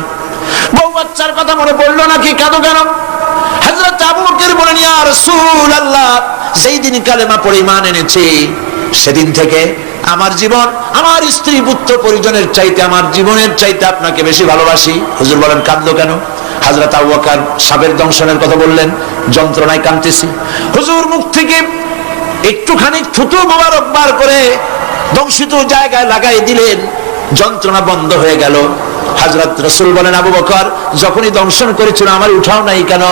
বউ বাচ্চার কথা মনে পড়লো নাকি? কাঁদো কেন? হযরত আবু বকর বলেন, ইয়া রাসূলুল্লাহ, যেই দিন কালেমা পড়ে ঈমান এনেছি সেদিন থেকে আমার জীবন, আমার স্ত্রী পুত্র পরিজনের চাইতে, আমার জীবনের চাইতে আপনাকে বেশি ভালোবাসি। হুজুর বলেন, কাঁদো কেন? হযরত আবু বকর সাপের দংশনের কথা বললেন, যন্ত্রণায় কাঁদতেছি। হুজুর মুখ থেকে একটুখানি থুতু মোবারক বার করে দংশিত জায়গায় লাগাই দিলেন, যন্ত্রণা বন্ধ হয়ে গেল। হযরত রাসূল বলেন, আবু বকর, যখনই দংশন করেছিল আমার উঠাও নাই কেন?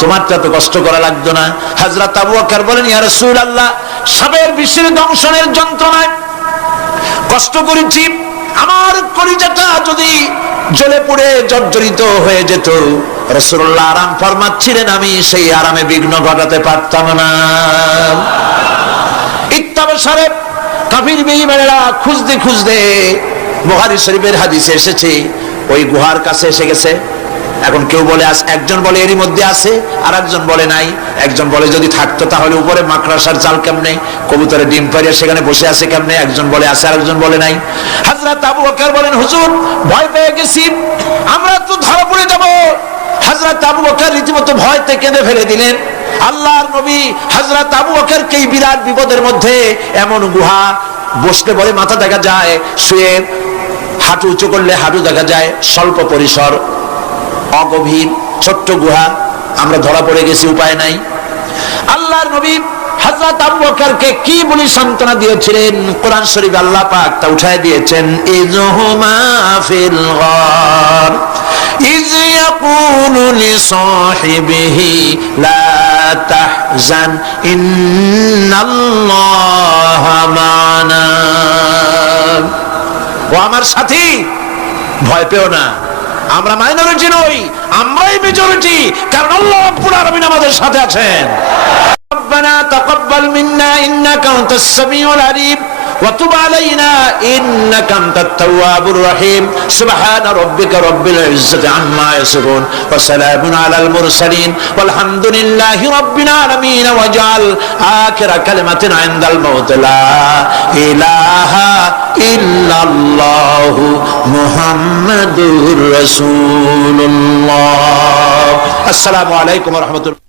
তোমার তো এত কষ্ট করা লাগতো না। হযরত আবু বকর বলেন, ইয়া রাসূলুল্লাহ, সাপের বিষের দংশনের যন্ত্রণায় কষ্ট করেছি, আমার কলিজাটা যদি জ্বলে পুড়ে জর্জরিত হয়ে যেত, রাসূলুল্লাহ আরাম ফরমাচ্ছিলেন, আমি সেই আরামে বিঘ্ন ঘটাতে পারতাম না। ইত্তাবসারে কাফির বেঈমানেরা খুঁজতে খুঁজতে, বুখারী শরীফের হাদিসে এসেছে, ওই গুহার কাছে এসে গেছে। এখন কেউ বলে একজন বলে এরই মধ্যে আছে, আর একজন বলে নাই। একজন বলে যদি থাকতো তাহলে উপরে মাকড়াসার জাল কেমনে, কবুতরের ডিম পাড়িয়ে সেখানে বসে আছে কেমনে? একজন বলে আছে, আর একজন বলে নাই। হযরত আবু বকর বলেন, হুজুর ভয় পেয়ে গেছি, আমরা তো ধরা পড়ে যাব। হযরত আবু বকর রীতিমতো ভয়তে কেঁদে ফেলে দিলেন। আল্লাহর নবী হযরত আবু বকরকে এই বিরাট বিপদের মধ্যে, এমন গুহা, বসলে পরে মাথা দেখা যায়, শুয়ে হাঁটু উঁচু করলে হাঁটু দেখা যায়, স্বল্প পরিসর, অগভীর ছোট্ট গুহা, আমরা ধরা পড়ে গেছি, উপায় নাই। আল্লাহর নবী হযরত আবু বকরকে কি বলি সান্ত্বনা দিয়েছিলেন, কোরআন শরীফে আল্লাহ পাক তা উঠায় দিয়েছেন, ইযহুমা ফিল গার ইয ইয়াকুলু লিসাহিবিহি লা তাহজান ইন্নাল্লাহা মা'না। ও আমার সাথী, ভয় পেও না, আমরা মাইনরিটি নই, আমরাই মেজরিটি, কারণ আল্লাহ রাব্বুল আলামিন আমাদের সাথে আছেন। রব্বানা তাকাব্বাল মিন্না ইন্নাকা আনতাস সামিউল আলিম ওয়া তুব আলাইনা ইন্নাকা আনতাত তাওয়াবুর রহিম। সুবহানা রাব্বিকা রাব্বিল ইজ্জাতি আম্মা ইয়াসিফুন ওয়া সালামুন আলাল মুরসালিন ওয়ালহামদুলিল্লাহি রাব্বিল আলামিন। ওয়াজআল আখিরা কালিমাতিনা ইনদাল মাউত লা ইলাহা ইল্লাল্লাহু মুহাম্মাদুর রাসূলুল্লাহ। আসসালামু আলাইকুম ওয়া রাহমাতুল্লাহ।